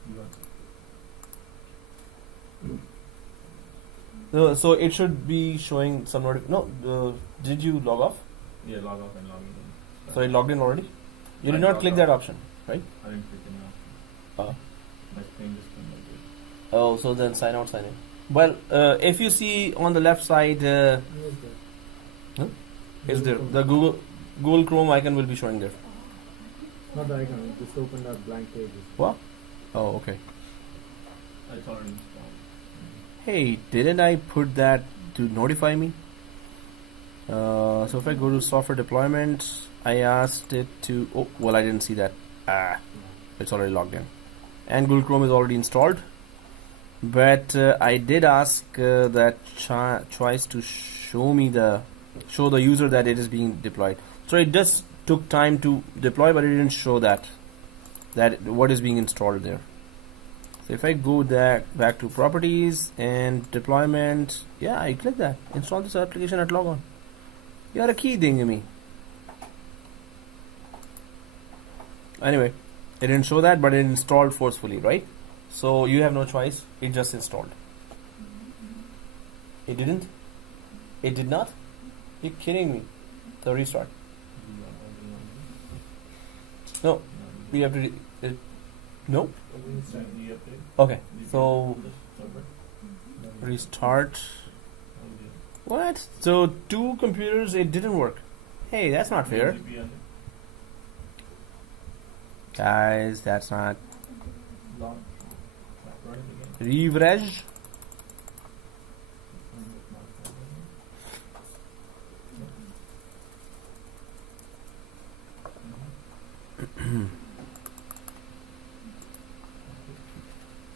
You got So it should be showing some did you log off? Yeah, log off and log in. So it logged in already? You I did not logged click off. that option, right? I didn't click it now. Oh. My screen just came like this. Oh, so then sign out, sign in. Well, if you see on the left side, is there the Google Chrome icon will be showing there. Not the icon, just opened up blank pages. What? Oh, okay. It's already installed. Hey, didn't I put that to notify me? So if I go to software deployment, I asked it to. Oh, well, I didn't see that. It's already logged in, and Google Chrome is already installed. But I did ask that choice to show the user that it is being deployed. So it just took time to deploy, but it didn't show that what is being installed there. So if I go back to properties and deployment, yeah, I click that. Install this application at logon. You're a kidding me. Anyway, it didn't show that, but it installed forcefully, right? So you have no choice. It just installed. It didn't? It did not? You're kidding me. So restart. No, we have to. No? Okay, so restart. What? So 2 computers, it didn't work. Hey, that's not fair. Guys, that's not. Refresh.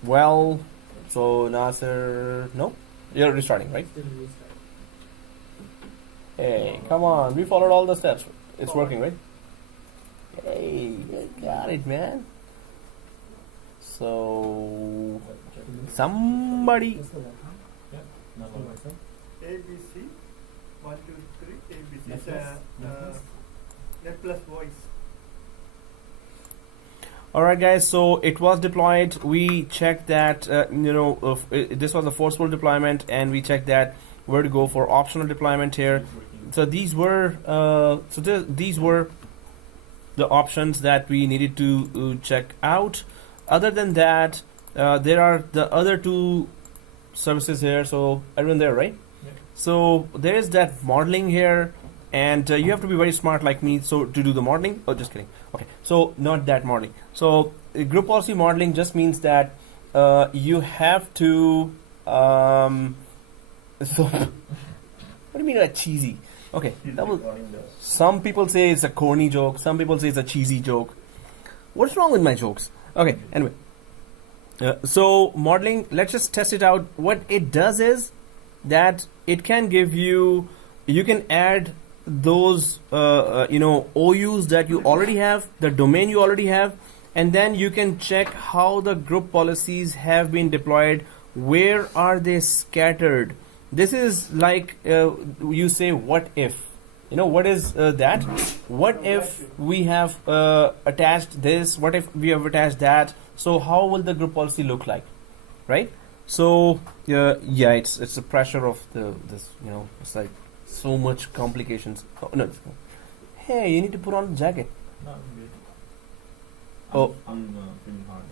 Well, so Nasser, no? You're restarting, right? Still restart. Hey, come on, we followed all the steps. It's working, right? Hey, you got it, man. So, somebody. ABC 1 2 3 ABC. It's a net plus voice. Alright guys, so it was deployed. We checked that, this was a forceful deployment, and we checked that where to go for optional deployment here. So these were, these were the options that we needed to check out. Other than that, there are the other 2 services here. So everyone there, right? Yeah. So there is that modeling here. And you have to be very smart like me so to do the modeling. Oh, just kidding. Okay, so not that modeling. So group policy modeling just means that you have to. So what do you mean by cheesy? Okay, that was, some people say it's a corny joke. Some people say it's a cheesy joke. What's wrong with my jokes? Okay, anyway. So modeling, let's just test it out. What it does is that it can give you. You can add those OUs that you already have, the domain you already have, and then you can check how the group policies have been deployed. Where are they scattered? This is like you say, what if? What is that? What if we have attached this? What if we have attached that? So how will the group policy look like, right? So yeah, it's the pressure of this. It's like so much complications. Oh, no. Hey, you need to put on the jacket. No, I'm good. I'm feeling hard.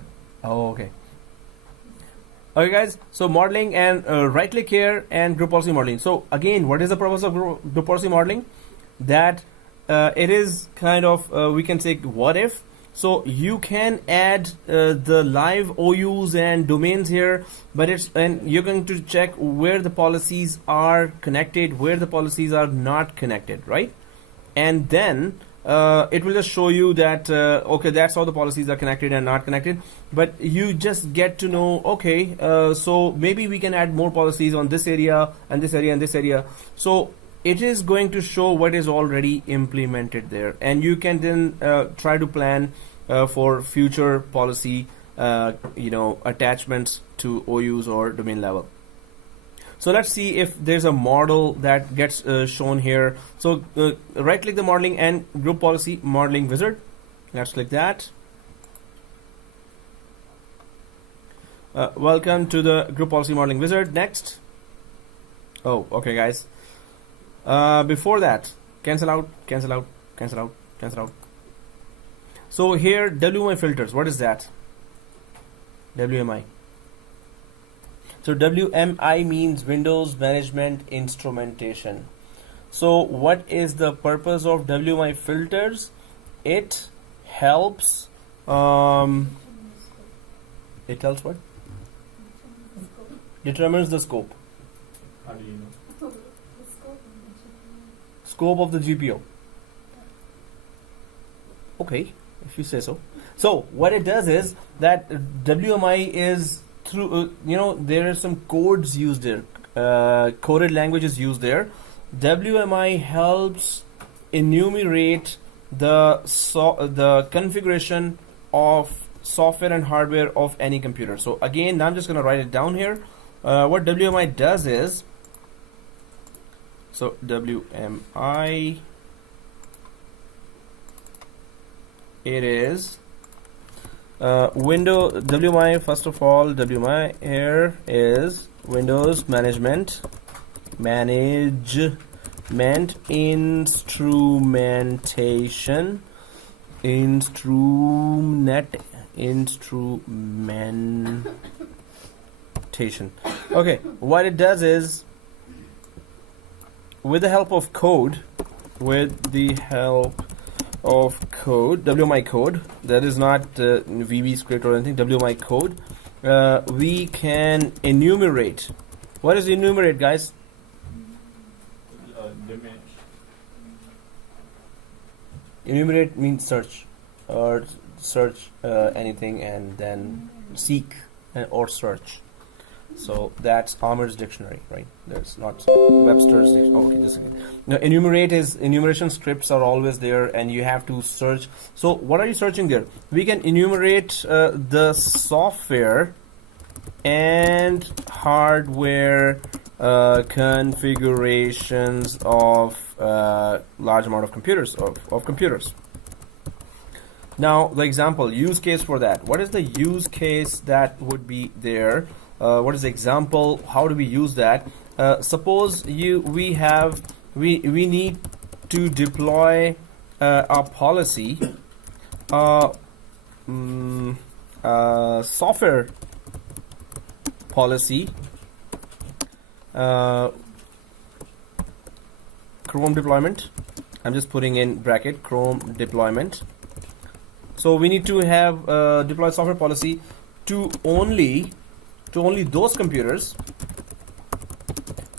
Oh, okay. Okay, guys. So modeling and right click here and group policy modeling. So again, what is the purpose of group policy modeling? That it is kind of we can say what if. So you can add the live OUs and domains here, but you're going to check where the policies are connected, where the policies are not connected, right? And then it will just show you that okay, that's how the policies are connected and not connected. But you just get to know, okay, so maybe we can add more policies on this area and this area and this area. So it is going to show what is already implemented there, and you can then try to plan for future policy attachments to OUs or domain level. So let's see if there's a model that gets shown here. So right click the modeling and group policy modeling wizard. Let's click that. Welcome to the group policy modeling wizard. Next. Oh, okay, guys. Before that, cancel out. So here, WMI filters, what is that? WMI. So WMI means Windows Management Instrumentation. So what is the purpose of WMI filters? It helps, it tells what? Determines the scope. How do you know? Scope of the GPO. Okay, if you say so. So what it does is that WMI is through, there are some codes used there, coded languages used there. WMI helps enumerate the configuration of software and hardware of any computer. So again, I'm just going to write it down here. What WMI does is, so WMI, it is WMI, first of all, WMI here is Windows Management Instrumentation. Okay, what it does is, with the help of code, WMI code, that is not VB script or anything, WMI code, we can enumerate. What is enumerate, guys? Diminish. Enumerate means search, or search anything and then seek or search. So that's Armour's dictionary, right? That's not Webster's dictionary. Oh, okay, this again. Now, enumeration scripts are always there, and you have to search. So what are you searching there? We can enumerate the software and hardware configurations of large amount of computers, of computers. Now, the example, use case for that. What is the use case that would be there? What is the example? How do we use that? Suppose we need to deploy a policy, software policy, Chrome deployment. I'm just putting in bracket Chrome deployment. So we need to have deploy software policy to only those computers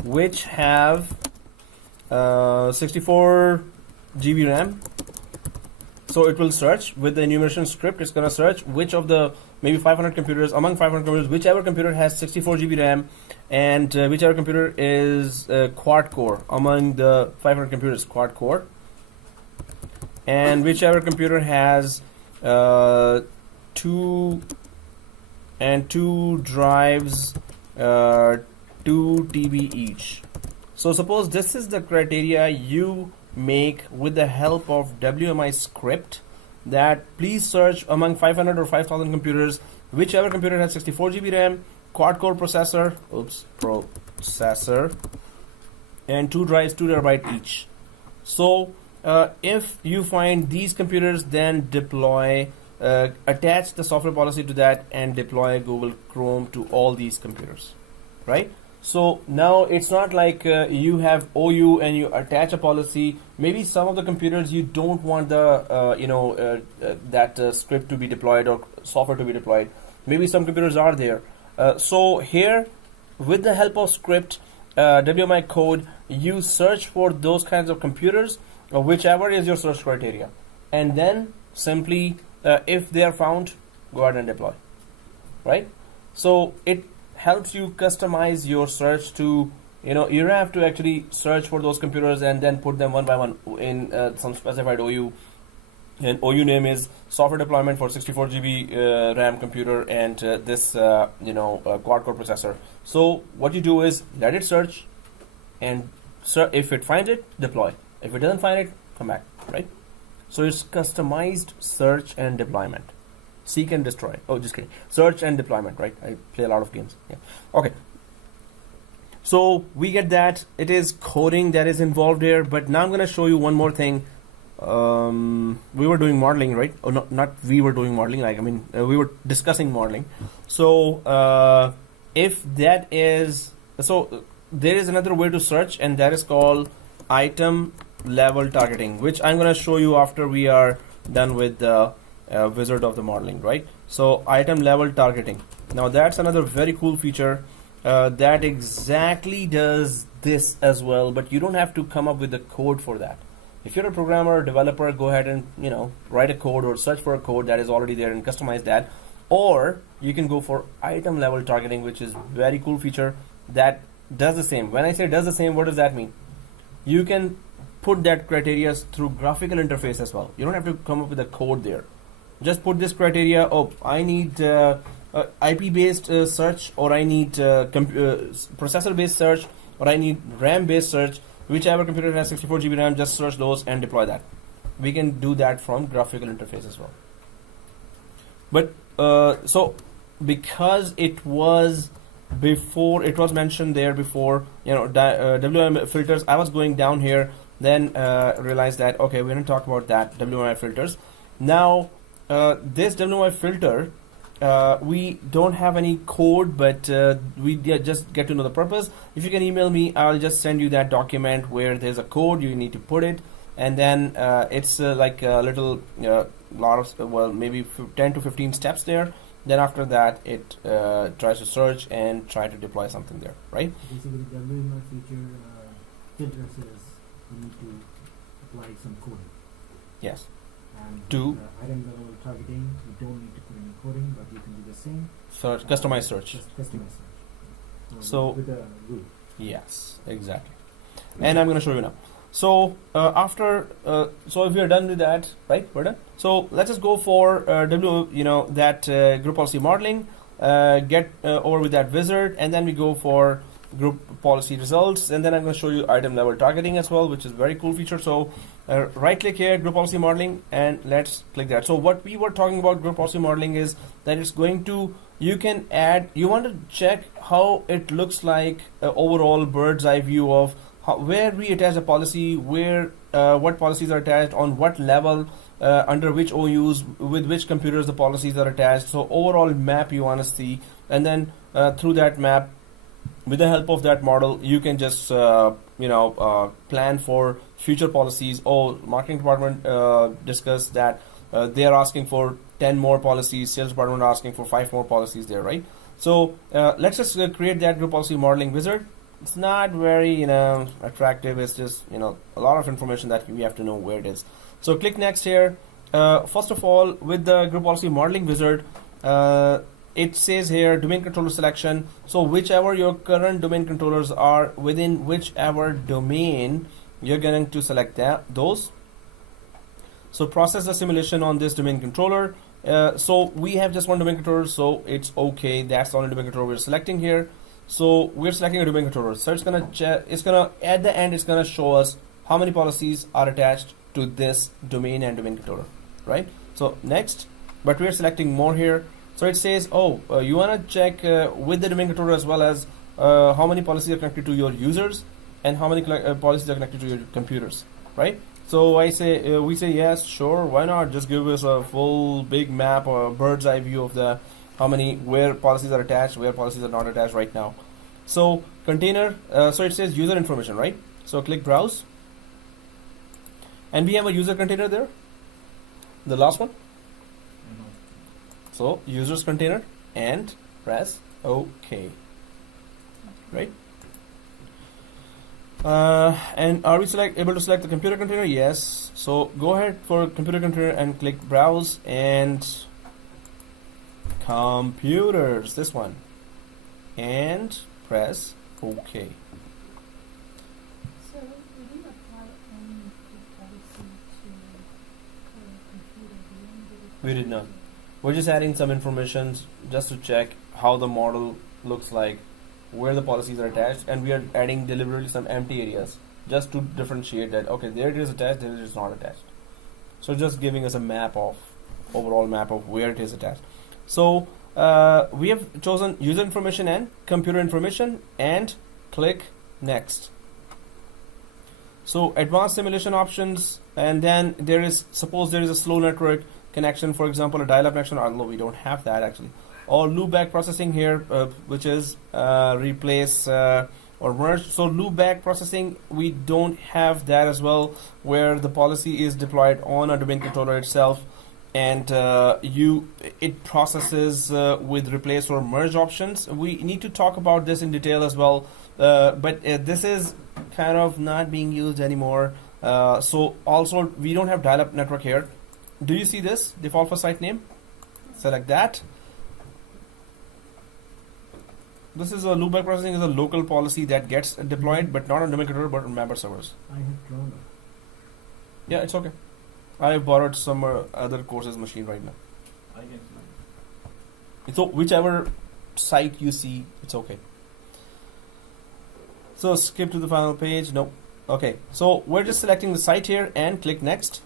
which have 64 GB RAM. So it will search with the enumeration script. It's going to search which of the maybe 500 computers, among 500 computers, whichever computer has 64 GB RAM, and whichever computer is quad core among the 500 computers, quad core, and whichever computer has 2 drives, 2 TB each. So suppose this is the criteria you make with the help of WMI script, that please search among 500 or 5,000 computers, whichever computer has 64 GB RAM, quad core processor, and 2 drives, 2 terabyte each. So if you find these computers, then deploy, attach the software policy to that and deploy Google Chrome to all these computers, right? So now it's not like you have OU and you attach a policy. Maybe some of the computers you don't want the that script to be deployed or software to be deployed. Maybe some computers are there. So here, with the help of script, WMI code, you search for those kinds of computers, whichever is your search criteria, and then simply if they are found, go ahead and deploy, right? So it helps you customize your search to, you don't have to actually search for those computers and then put them one by one in some specified OU. And OU name is software deployment for 64 GB RAM computer and this quad core processor. So what you do is let it search, and if it finds it, deploy. If it doesn't find it, come back, right? So it's customized search and deployment. Seek and destroy. Oh, just kidding. Search and deployment, right? I play a lot of games. Yeah. Okay. So we get that. It is coding that is involved here. But now I'm going to show you one more thing. We were doing modeling, right? Oh, no, not we were doing modeling. We were discussing modeling. So if that is... So there is another way to search, and that is called item level targeting, which I'm going to show you after we are done with the wizard of the modeling, right? So item level targeting. Now that's another very cool feature that exactly does this as well, but you don't have to come up with the code for that. If you're a programmer or developer, go ahead and write a code or search for a code that is already there and customize that. Or you can go for item level targeting, which is very cool feature that does the same. When I say does the same, what does that mean? You can put that criteria through graphical interface as well. You don't have to come up with a code there. just put this criteria. Oh, I need IP-based search, or I need processor-based search, or I need RAM-based search. Whichever computer has 64 GB RAM, just search those and deploy that. We can do that from graphical interface as well. But so because it was before, it was mentioned there before, WMI filters, I was going down here, then realized that, okay, we're going to talk about that, WMI filters. Now, this WMI filter, we don't have any code, but we just get to know the purpose. If you can email me, I'll just send you that document where there's a code, you need to put it, and then it's like a little lot of, well, maybe 10 to 15 steps there. Then after that, it tries to search and try to deploy something there, right? Basically, the WMI feature filter says you need to apply some coding. Yes. And To item level targeting, you don't need to put any coding, but you can do the same. search, customized search. Just customized search. So with a rule. yes, exactly. And I'm going to show you now. So after, so if we are done with that, right? We're done. So let's just go for that group policy modeling. Get over with that wizard, and then we go for group policy results, and then I'm going to show you item level targeting as well, which is a very cool feature. So right click here, group policy modeling, and let's click that. So what we were talking about group policy modeling is that it's going to, you can add, you want to check how it looks like overall bird's eye view of where we attach a policy, where what policies are attached, on what level, under which OUs, with which computers the policies are attached. So overall map you want to see, and then through that map, with the help of that model, you can just plan for future policies. Oh, marketing department discussed that they are asking for 10 more policies. Sales department are asking for 5 more policies there, right? So let's just create that group policy modeling wizard. It's not very attractive. It's just a lot of information that we have to know where it is. So click next here. First of all, with the group policy modeling wizard, it says here domain controller selection. So whichever your current domain controllers are, within whichever domain, you're going to select those. So process the simulation on this domain controller. So we have just one domain controller, so it's okay. That's the only domain controller we're selecting here. So we're selecting a domain controller. So it's gonna at the end, it's gonna show us how many policies are attached to this domain and domain controller, right? So next, but we're selecting more here. So it says, you wanna check with the domain controller as well as how many policies are connected to your users and how many policies are connected to your computers, right? So we say yes, sure, why not? Just give us a full big map or a bird's eye view of the where policies are attached, where policies are not attached right now. So container, so it says user information, right? So click browse, and we have a user container there, the last one. So users container, and press OK, right? And are we able to select the computer container? Yes. So go ahead for computer container and click browse and computers, this one, and press OK. So we didn't apply any policy to computer. We did not. We're just adding some information just to check how the model looks like, where the policies are attached, and we are adding deliberately some empty areas just to differentiate that, okay, there it is attached, there it is not attached. So just giving us a overall map of where it is attached. So we have chosen user information and computer information, and click next. So advanced simulation options, and then suppose there is a slow network connection, for example a dial-up connection, although we don't have that actually, or loopback processing here, which is replace or merge. So loopback processing, we don't have that as well, where the policy is deployed on a domain controller itself, and it processes with replace or merge options. We need to talk about this in detail as well, but this is kind of not being used anymore. So also we don't have dial-up network here. Do you see this default for site name? Select that. This is a loopback processing, is a local policy that gets deployed, but not on domain controller, but on member servers. I have drawn it. Yeah, it's okay. I borrowed some other courses machine right now. I can see. So whichever site you see, it's okay. So skip to the final page. Nope. Okay. So we're just selecting the site here and click next.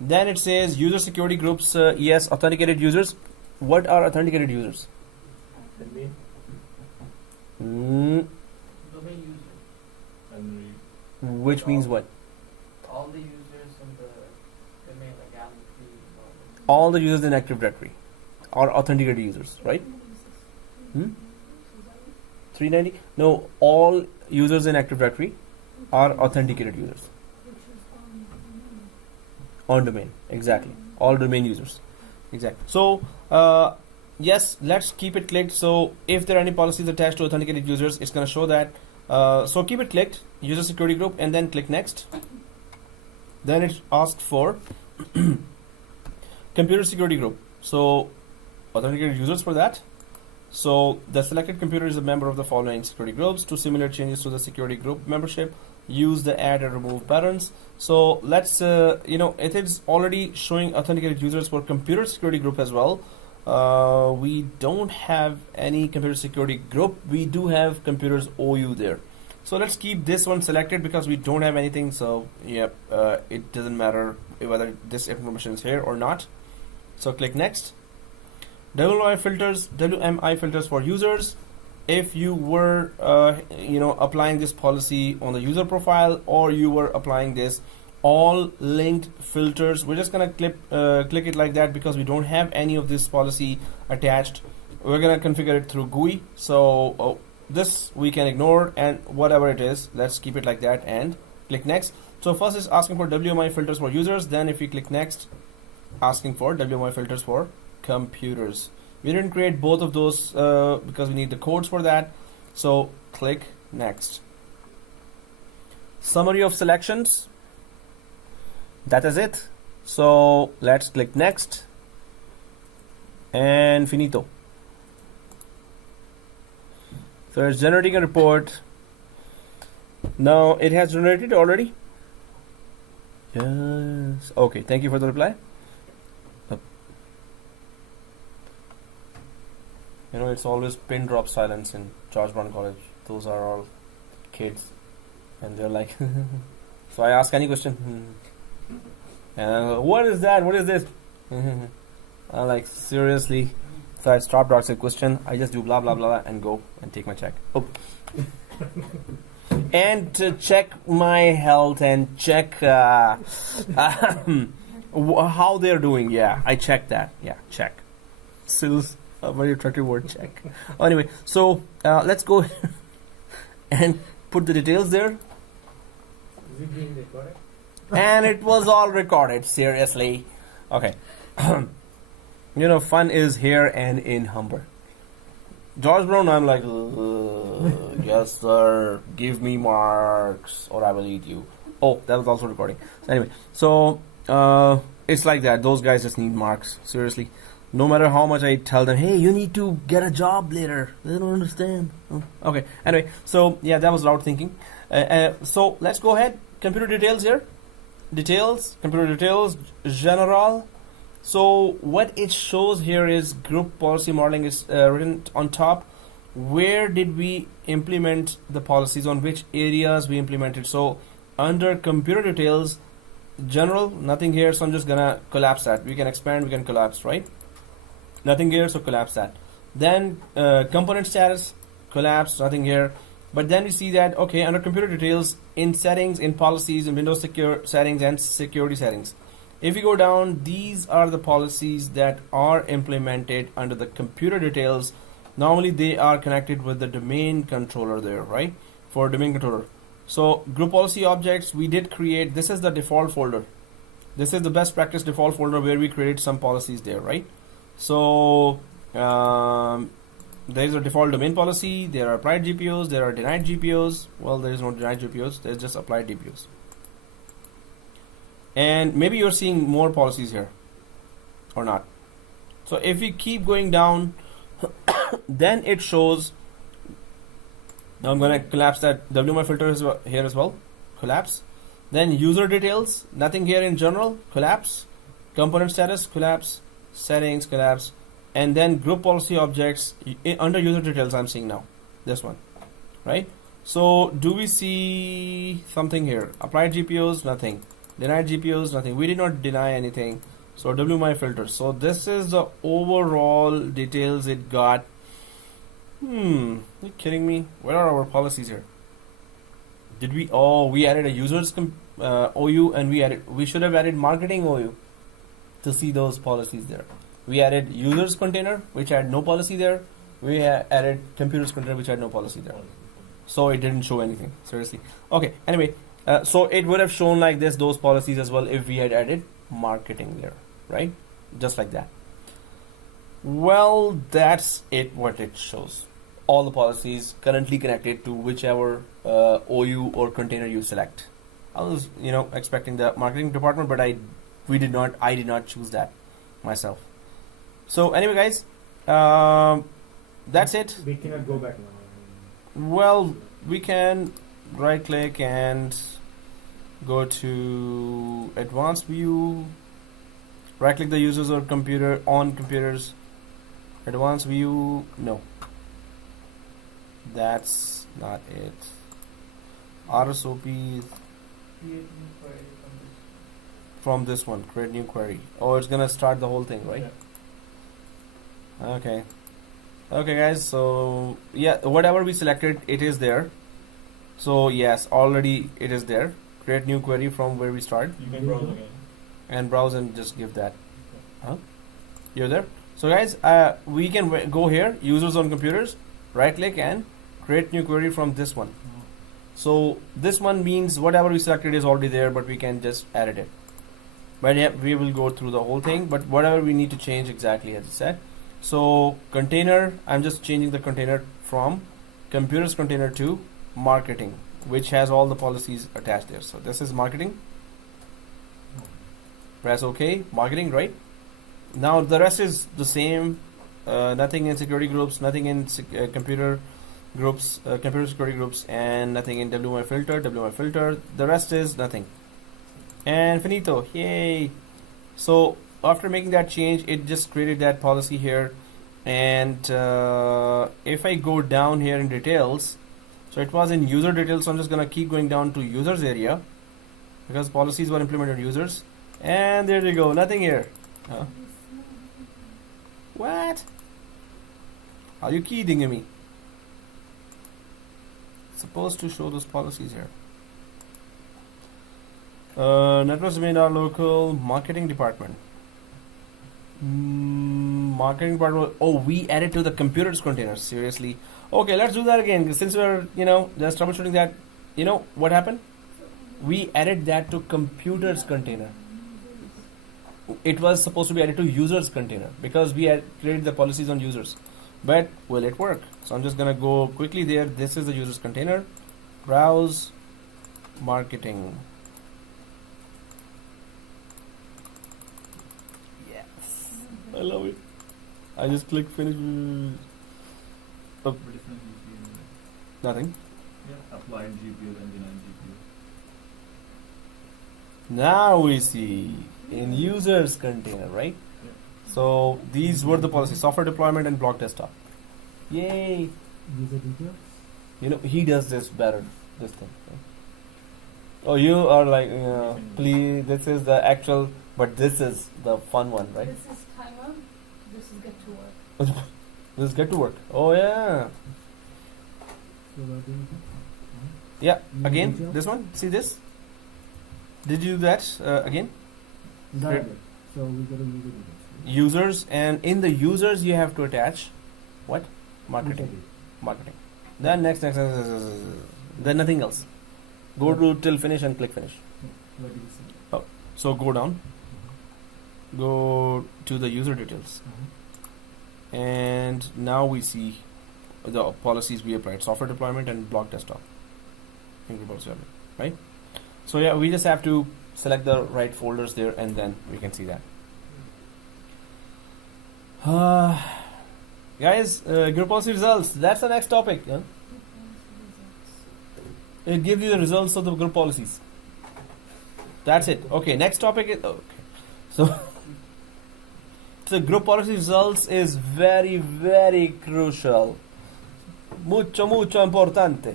Then it says user security groups. Yes, authenticated users. What are authenticated users? Admin. Mm, Domain user. And which means what? All the users in the domain, like galaxy. All the users in Active Directory are authenticated users, right? 390? No, all users in Active Directory are authenticated users. On domain, exactly. All domain users, exactly. So, yes, let's keep it clicked. So, if there are any policies attached to authenticated users, it's going to show that. So, keep it clicked, user security group, and then click next. Then it asks for computer security group. So, authenticated users for that. So, the selected computer is a member of the following security groups. To simulate changes to the security group membership, use the add and remove buttons. So let's it is already showing authenticated users for computer security group as well. We don't have any computer security group. We do have computers OU there. So let's keep this one selected because we don't have anything. So yep, it doesn't matter whether this information is here or not. So click next. WMI filters for users. If you were applying this policy on the user profile, or you were applying this all linked filters, we're just gonna click it like that because we don't have any of this policy attached. We're gonna configure it through GUI, so this we can ignore, and whatever it is, let's keep it like that and click next. So first is asking for WMI filters for users, then if we click next, asking for WMI filters for computers. We didn't create both of those because we need the codes for that. So click next. Summary of selections. That is it. So let's click next. And finito. So it's generating a report. Now it has generated already. Yes. Okay. Thank you for the reply. It's always pin drop silence in George Brown College. Those are all kids, and they're like, so I ask any question, and what is that? What is this? I'm like, seriously? So I stop, ask a question. I just do blah blah blah and go and take my check. Oh. And to check my health and check how they're doing. Yeah, I check that. Yeah, check. Still a very attractive word, check. Anyway, so let's go and put the details there. Is it being recorded? And it was all recorded, seriously. Okay. Fun is here and in Humber. George Brown, I'm like, yes sir, give me marks or I will eat you. Oh, that was also recording. Anyway, so it's like that. Those guys just need marks, seriously. No matter how much I tell them, hey, you need to get a job later, they don't understand. Okay, anyway, so yeah, that was loud thinking. So let's go ahead. Computer details here. Details, computer details, general. So what it shows here is group policy modeling is written on top. Where did we implement the policies, on which areas we implemented? So under computer details, general, nothing here, so I'm just gonna collapse that. We can expand, we can collapse, right? Nothing here, so collapse that. Then component status, collapse, nothing here. But then we see that, okay, under computer details, in settings, in policies, in Windows secure settings and security settings. If you go down, these are the policies that are implemented under the computer details. Normally they are connected with the domain controller there, right? For domain controller. So group policy objects, we did create, this is the default folder. This is the best practice default folder where we created some policies there, right? So there is a default domain policy, there are applied GPOs, there are denied GPOs. Well, there is no denied GPOs, there's just applied GPOs. And maybe you're seeing more policies here or not. So if we keep going down, then it shows, now I'm going to collapse that WMI filter here as well, collapse. Then user details, nothing here in general, collapse. Component status, collapse. settings, collapse, and then group policy objects under user details. I'm seeing now this one, right? So do we see something here? Applied GPOs, nothing. Denied GPOs, nothing. We did not deny anything. So WMI filter. So this is the overall details it got. Are you kidding me? Where are our policies here? Did we? Oh, we added a users OU, and we should have added marketing OU to see those policies there. We added users container, which had no policy there. We added computers container, which had no policy there. So it didn't show anything. Seriously. Okay. Anyway, so it would have shown like this those policies as well if we had added marketing there, right? Just like that. Well, that's it. What it shows. All the policies currently connected to whichever OU or container you select. I was, expecting the marketing department, but I did not choose that myself. So anyway, guys, that's it. We cannot go back now. Well, we can right click and go to advanced view, right click the users or computer on computers, advanced view, no. That's not it. RSOP Create new query from this one. Create new query. Oh, it's gonna start the whole thing, right? Yeah. Okay. Okay, guys. So yeah, whatever we selected, it is there. So yes, already it is there. Create new query from where we start You can browse again. and browse and just give that. Huh? You're there. So guys, we can go here. Users on computers. Right click and create new query from this one. So this one means whatever we selected is already there, but we can just edit it. But yeah, we will go through the whole thing, but whatever we need to change exactly as I said. So container, I'm just changing the container from computers container to marketing, which has all the policies attached there. So this is marketing. Press OK, marketing, right? Now the rest is the same. Nothing in security groups, nothing in computer groups, computer security groups, and nothing in WMI filter. The rest is nothing. And finito, yay! So after making that change, it just created that policy here. And if I go down here in details, so it was in user details. So I'm just gonna keep going down to users area because policies were implemented users. And there you go, nothing here. Huh? What? Are you kidding me? It's supposed to show those policies here. Networks remain our local marketing department. Marketing department. Oh, we added to the computers container. Seriously. Okay, let's do that again. Since we're just troubleshooting that. What happened? We added that to computers container. It was supposed to be added to users container because we had created the policies on users. But will it work? So I'm just gonna go quickly there. This is the users container. Browse marketing. Yes, I love it. I just click finish. Oh, What difference you see in nothing. yeah, applied GPUs and denied GPUs. Now we see in users container, right? Yeah. So these were the policies: software deployment and block desktop. Yay! User details. He does this better. This thing. Right? Oh, you are like, please. This is the actual, but this is the fun one, right? This is timeout. This is get to work. This is get to work. Oh yeah. So what do you think? Yeah. User Again, details? this one. See this? Did you do that again? That way. So we go to user details. Users, and in the users you have to attach what? Marketing. Marketing. Then next, then nothing else. Go to till finish and click finish. What do you see? So go down. Go to the user details, and now we see the policies we applied: software deployment and block desktop. Right? So yeah, we just have to select the right folders there, and then we can see that. Guys, group policy results. That's the next topic. Yeah? It gives you the results of the group policies. That's it. Okay, next topic is okay. So group policy results is very, very crucial. Mucho importante.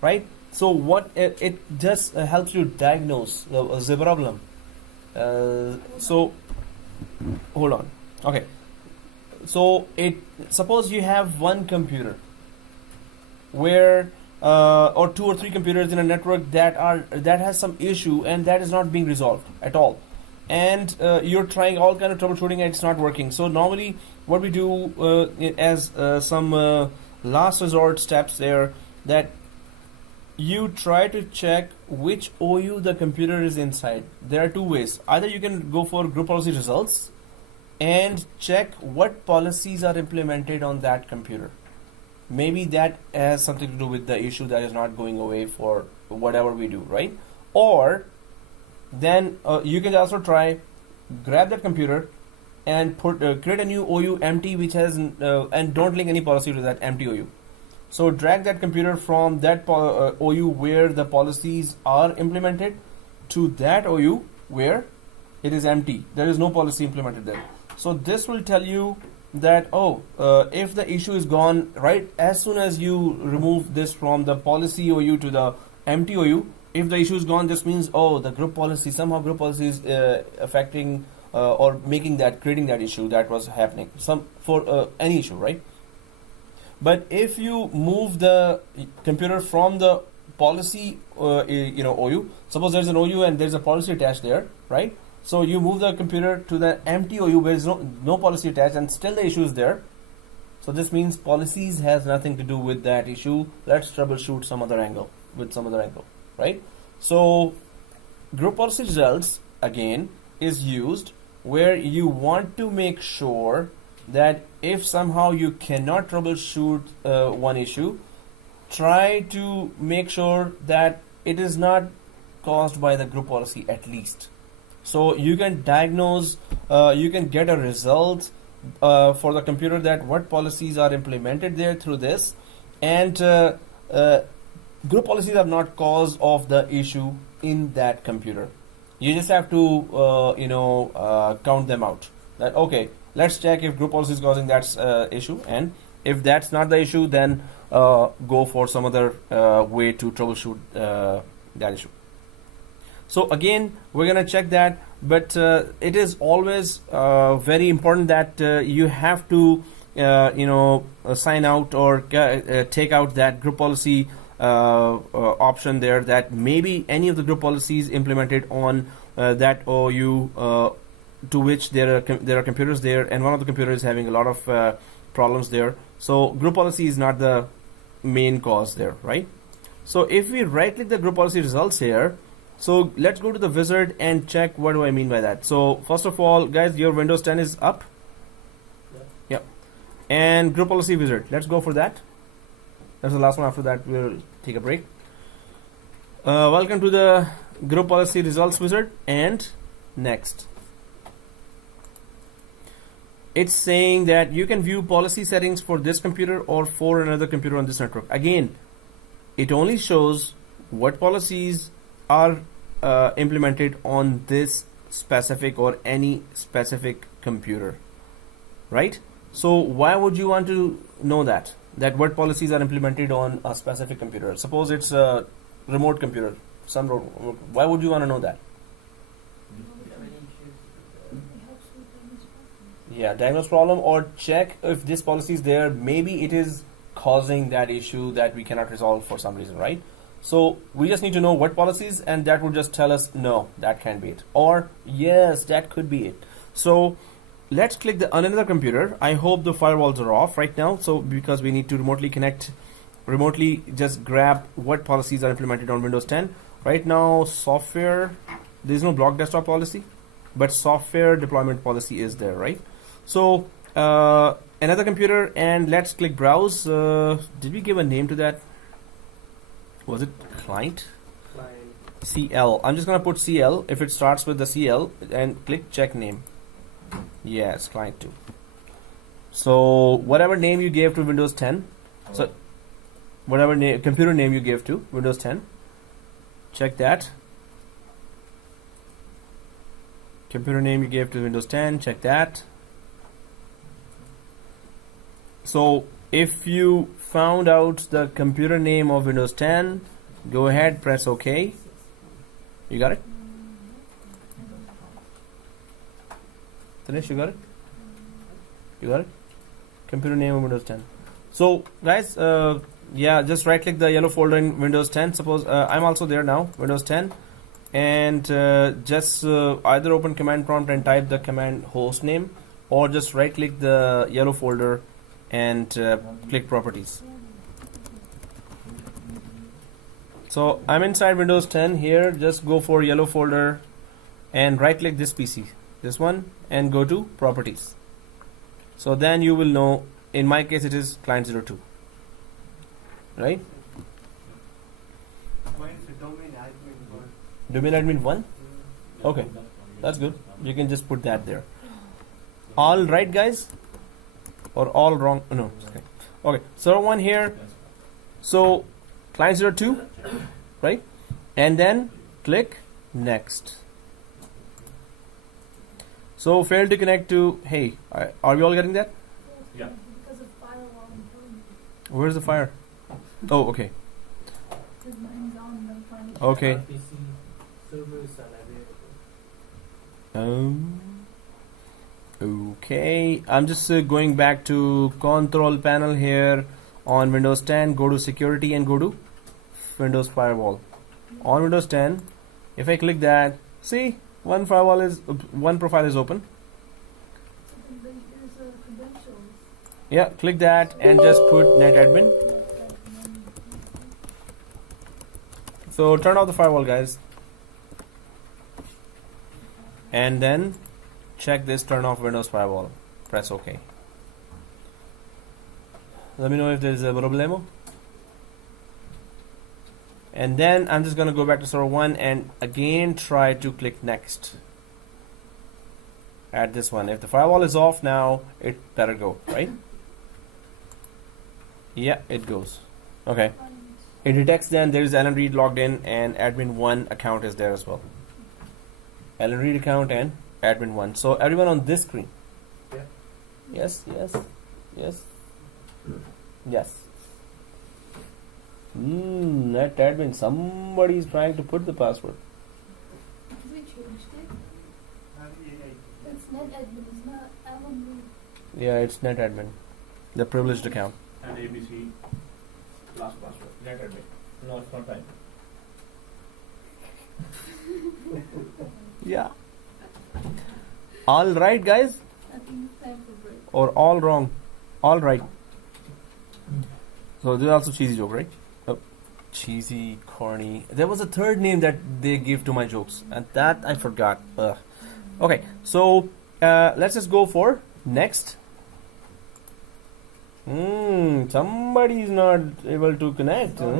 Right? So what it just helps you diagnose the problem. So hold on. Okay. So suppose you have one computer where or 2 or 3 computers in a network that has some issue and that is not being resolved at all, and you're trying all kind of troubleshooting and it's not working. So normally what we do as some last resort steps there, that you try to check which OU the computer is inside. There are 2 ways. Either you can go for group policy results and check what policies are implemented on that computer. Maybe that has something to do with the issue that is not going away for whatever we do, right? Or then you can also try grab that computer and create a new OU empty which has and don't link any policy to that empty OU. So drag that computer from that OU where the policies are implemented to that OU where it is empty. There is no policy implemented there. So this will tell you that if the issue is gone, right, as soon as you remove this from the policy OU to the empty OU, if the issue is gone, this means the group policy is affecting or creating that issue that was happening for any issue, right? But if you move the computer from the policy OU, suppose there's an OU and there's a policy attached there, right? So you move the computer to the empty OU where there's no policy attached and still the issue is there. So this means policies has nothing to do with that issue. Let's troubleshoot some other angle, right? So group policy results again is used where you want to make sure that if somehow you cannot troubleshoot one issue, try to make sure that it is not caused by the group policy at least. So you can diagnose, you can get a result for the computer that what policies are implemented there through this, and group policies are not cause of the issue in that computer. You just have to count them out. That okay, let's check if group policy is causing that issue, and if that's not the issue, then go for some other way to troubleshoot that issue. So again, we're gonna check that, but it is always very important that you have to sign out or take out that group policy option there, that maybe any of the group policies implemented on that OU to which there are computers there, and one of the computers is having a lot of problems there. So group policy is not the main cause there, right? So if we right click the group policy results here, so let's go to the wizard and check what do I mean by that. So first of all, guys, your Windows 10 is up. Yep. And group policy wizard, let's go for that. That's the last one. After that we'll take a break. Welcome to the group policy results wizard, and next it's saying that you can view policy settings for this computer or for another computer on this network. Again, it only shows what policies are implemented on this specific or any specific computer, right? So why would you want to know that what policies are implemented on a specific computer? Suppose it's a remote computer, why would you want to know that? Yeah, diagnose problem or check if this policy is there. Maybe it is causing that issue that we cannot resolve for some reason, right? So we just need to know what policies, and that would just tell us no, that can't be it, or yes, that could be it. So let's click on another computer. I hope the firewalls are off right now, so because we need to remotely just grab what policies are implemented on Windows 10 right now. Software, there's no block desktop policy, but software deployment policy is there, right? So another computer, and let's click browse. Did we give a name to that? Was it client? CL. I'm just gonna put CL if it starts with the CL, and click check name. Yes, client 2. So whatever name you gave to Windows 10, so whatever computer name you gave to Windows 10, check that. Computer name you gave to Windows 10, check that. So if you found out the computer name of Windows 10, go ahead, press OK. You got it? Dinesh, you got it? You got it? Computer name of Windows 10. So guys, yeah, just right click the yellow folder in Windows 10. Suppose I'm also there now, Windows 10, and just either open command prompt and type the command host name, or just right click the yellow folder and click properties. So I'm inside Windows 10 here. Just go for yellow folder and right click this PC, this one, and go to properties. So then you will know, in my case it is client 02, right? Mine is domain admin 1. Domain admin 1. Okay, that's good. You can just put that there. All right, guys, or all wrong? No. Okay. Okay. Server 1 here. So client 02, right? And then click next. So failed to connect to. Hey, are we all getting that? Yeah. Because of firewall and Where's the fire? Oh, okay. because mine's on, I'm trying to Okay. PC servers are available. Okay. I'm just going back to control panel here on Windows 10. Go to security and go to Windows Firewall. On Windows 10, if I click that, see, one profile is open. There's a credentials. Yeah, click that and just put netadmin. So turn off the firewall, guys, and then check this, turn off Windows Firewall, press OK. Let me know if there's a problemo. And then I'm just gonna go back to server 1 and again try to click next at this one. If the firewall is off now, it better go, right? Yeah, it goes. Okay. It detects then there is Alan Reed logged in and admin 1 account is there as well. Alan Reed account and admin 1. So everyone on this screen. Yeah. Yes, yes, yes, yes. Net admin. Somebody is trying to put the password. Because we changed it. REAI. It's net admin, it's not Alan Reed. Yeah, it's net admin, the privileged account. And ABC last password. Net admin. No, it's not time. Yeah. All right, guys, I think it's time for break. or all wrong? All right. So this is also cheesy joke, right? Oh, cheesy, corny. There was a third name that they give to my jokes, and that I forgot. Ugh. Okay, so let's just go for next. Somebody is not able to connect. Huh? Are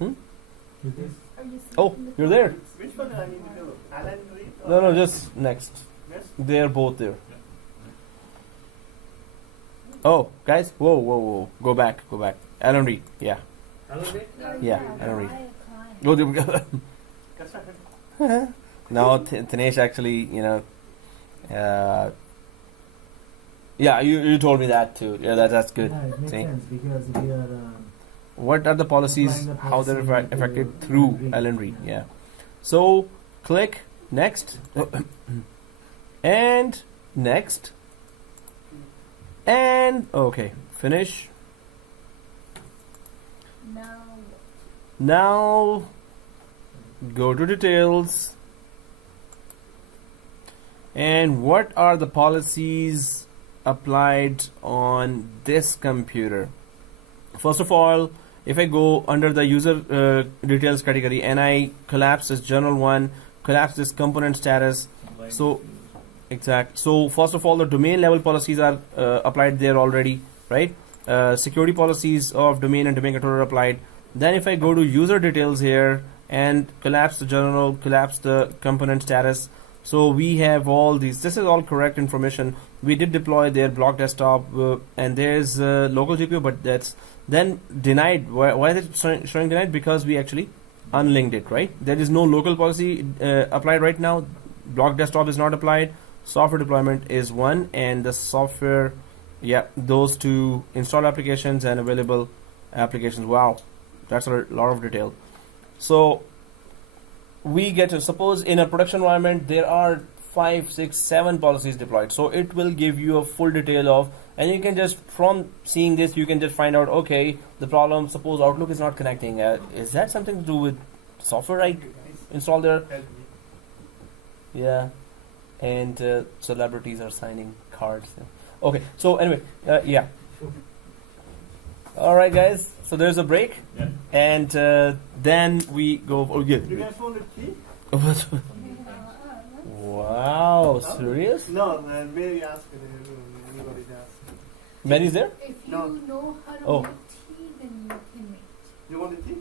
you Oh, seeing the you're there. comments? Which one I need to do? Alan Reed? or- No, just next. Yes? They're both there. Oh, guys, whoa. Go back. Alan Reed, yeah. Hello, Nick. Yeah, I don't read. Buy a client. Go to Kasha. now Tanesh actually, yeah, you told me that too. Yeah, that's good. Yeah, it makes See? sense because we are. What are the policies? Applying the How they're policy affected to through Alan Reed. Alan Reed? Yeah. So click next, and next, and okay, finish. Now, Now go to details. And what are the policies applied on this computer? First of all, if I go under the user details category and I collapse this general one, collapse this component status. So exact. So first of all, the domain level policies are applied there already, right? Security policies of domain and domain controller applied. Then if I go to user details here and collapse the general, collapse the component status. So we have all these. This is all correct information. We did deploy their block desktop and there's local GPO, but that's then denied. Why is it showing denied? Because we actually unlinked it, right? There is no local policy applied right now. Block desktop is not applied. Software deployment is one, and the software Yeah, those two installed applications and available applications. Wow, that's a lot of detail. So we get to suppose in a production environment there are 5, 6, 7 policies deployed. So it will give you a full detail of, and you can just from seeing this you can just find out, okay, the problem, suppose Outlook is not connecting. Is that something to do with software I installed there? Help me. Yeah, and celebrities are signing cards. Okay, so anyway, yeah. All right, guys. So there's a break, Yeah. and then we go. Oh, yeah. You guys want a tea? Wow, serious? No, Mary asked anybody asked. Mary's there? If you No. know how to Oh. make tea, then you can make. You want a tea?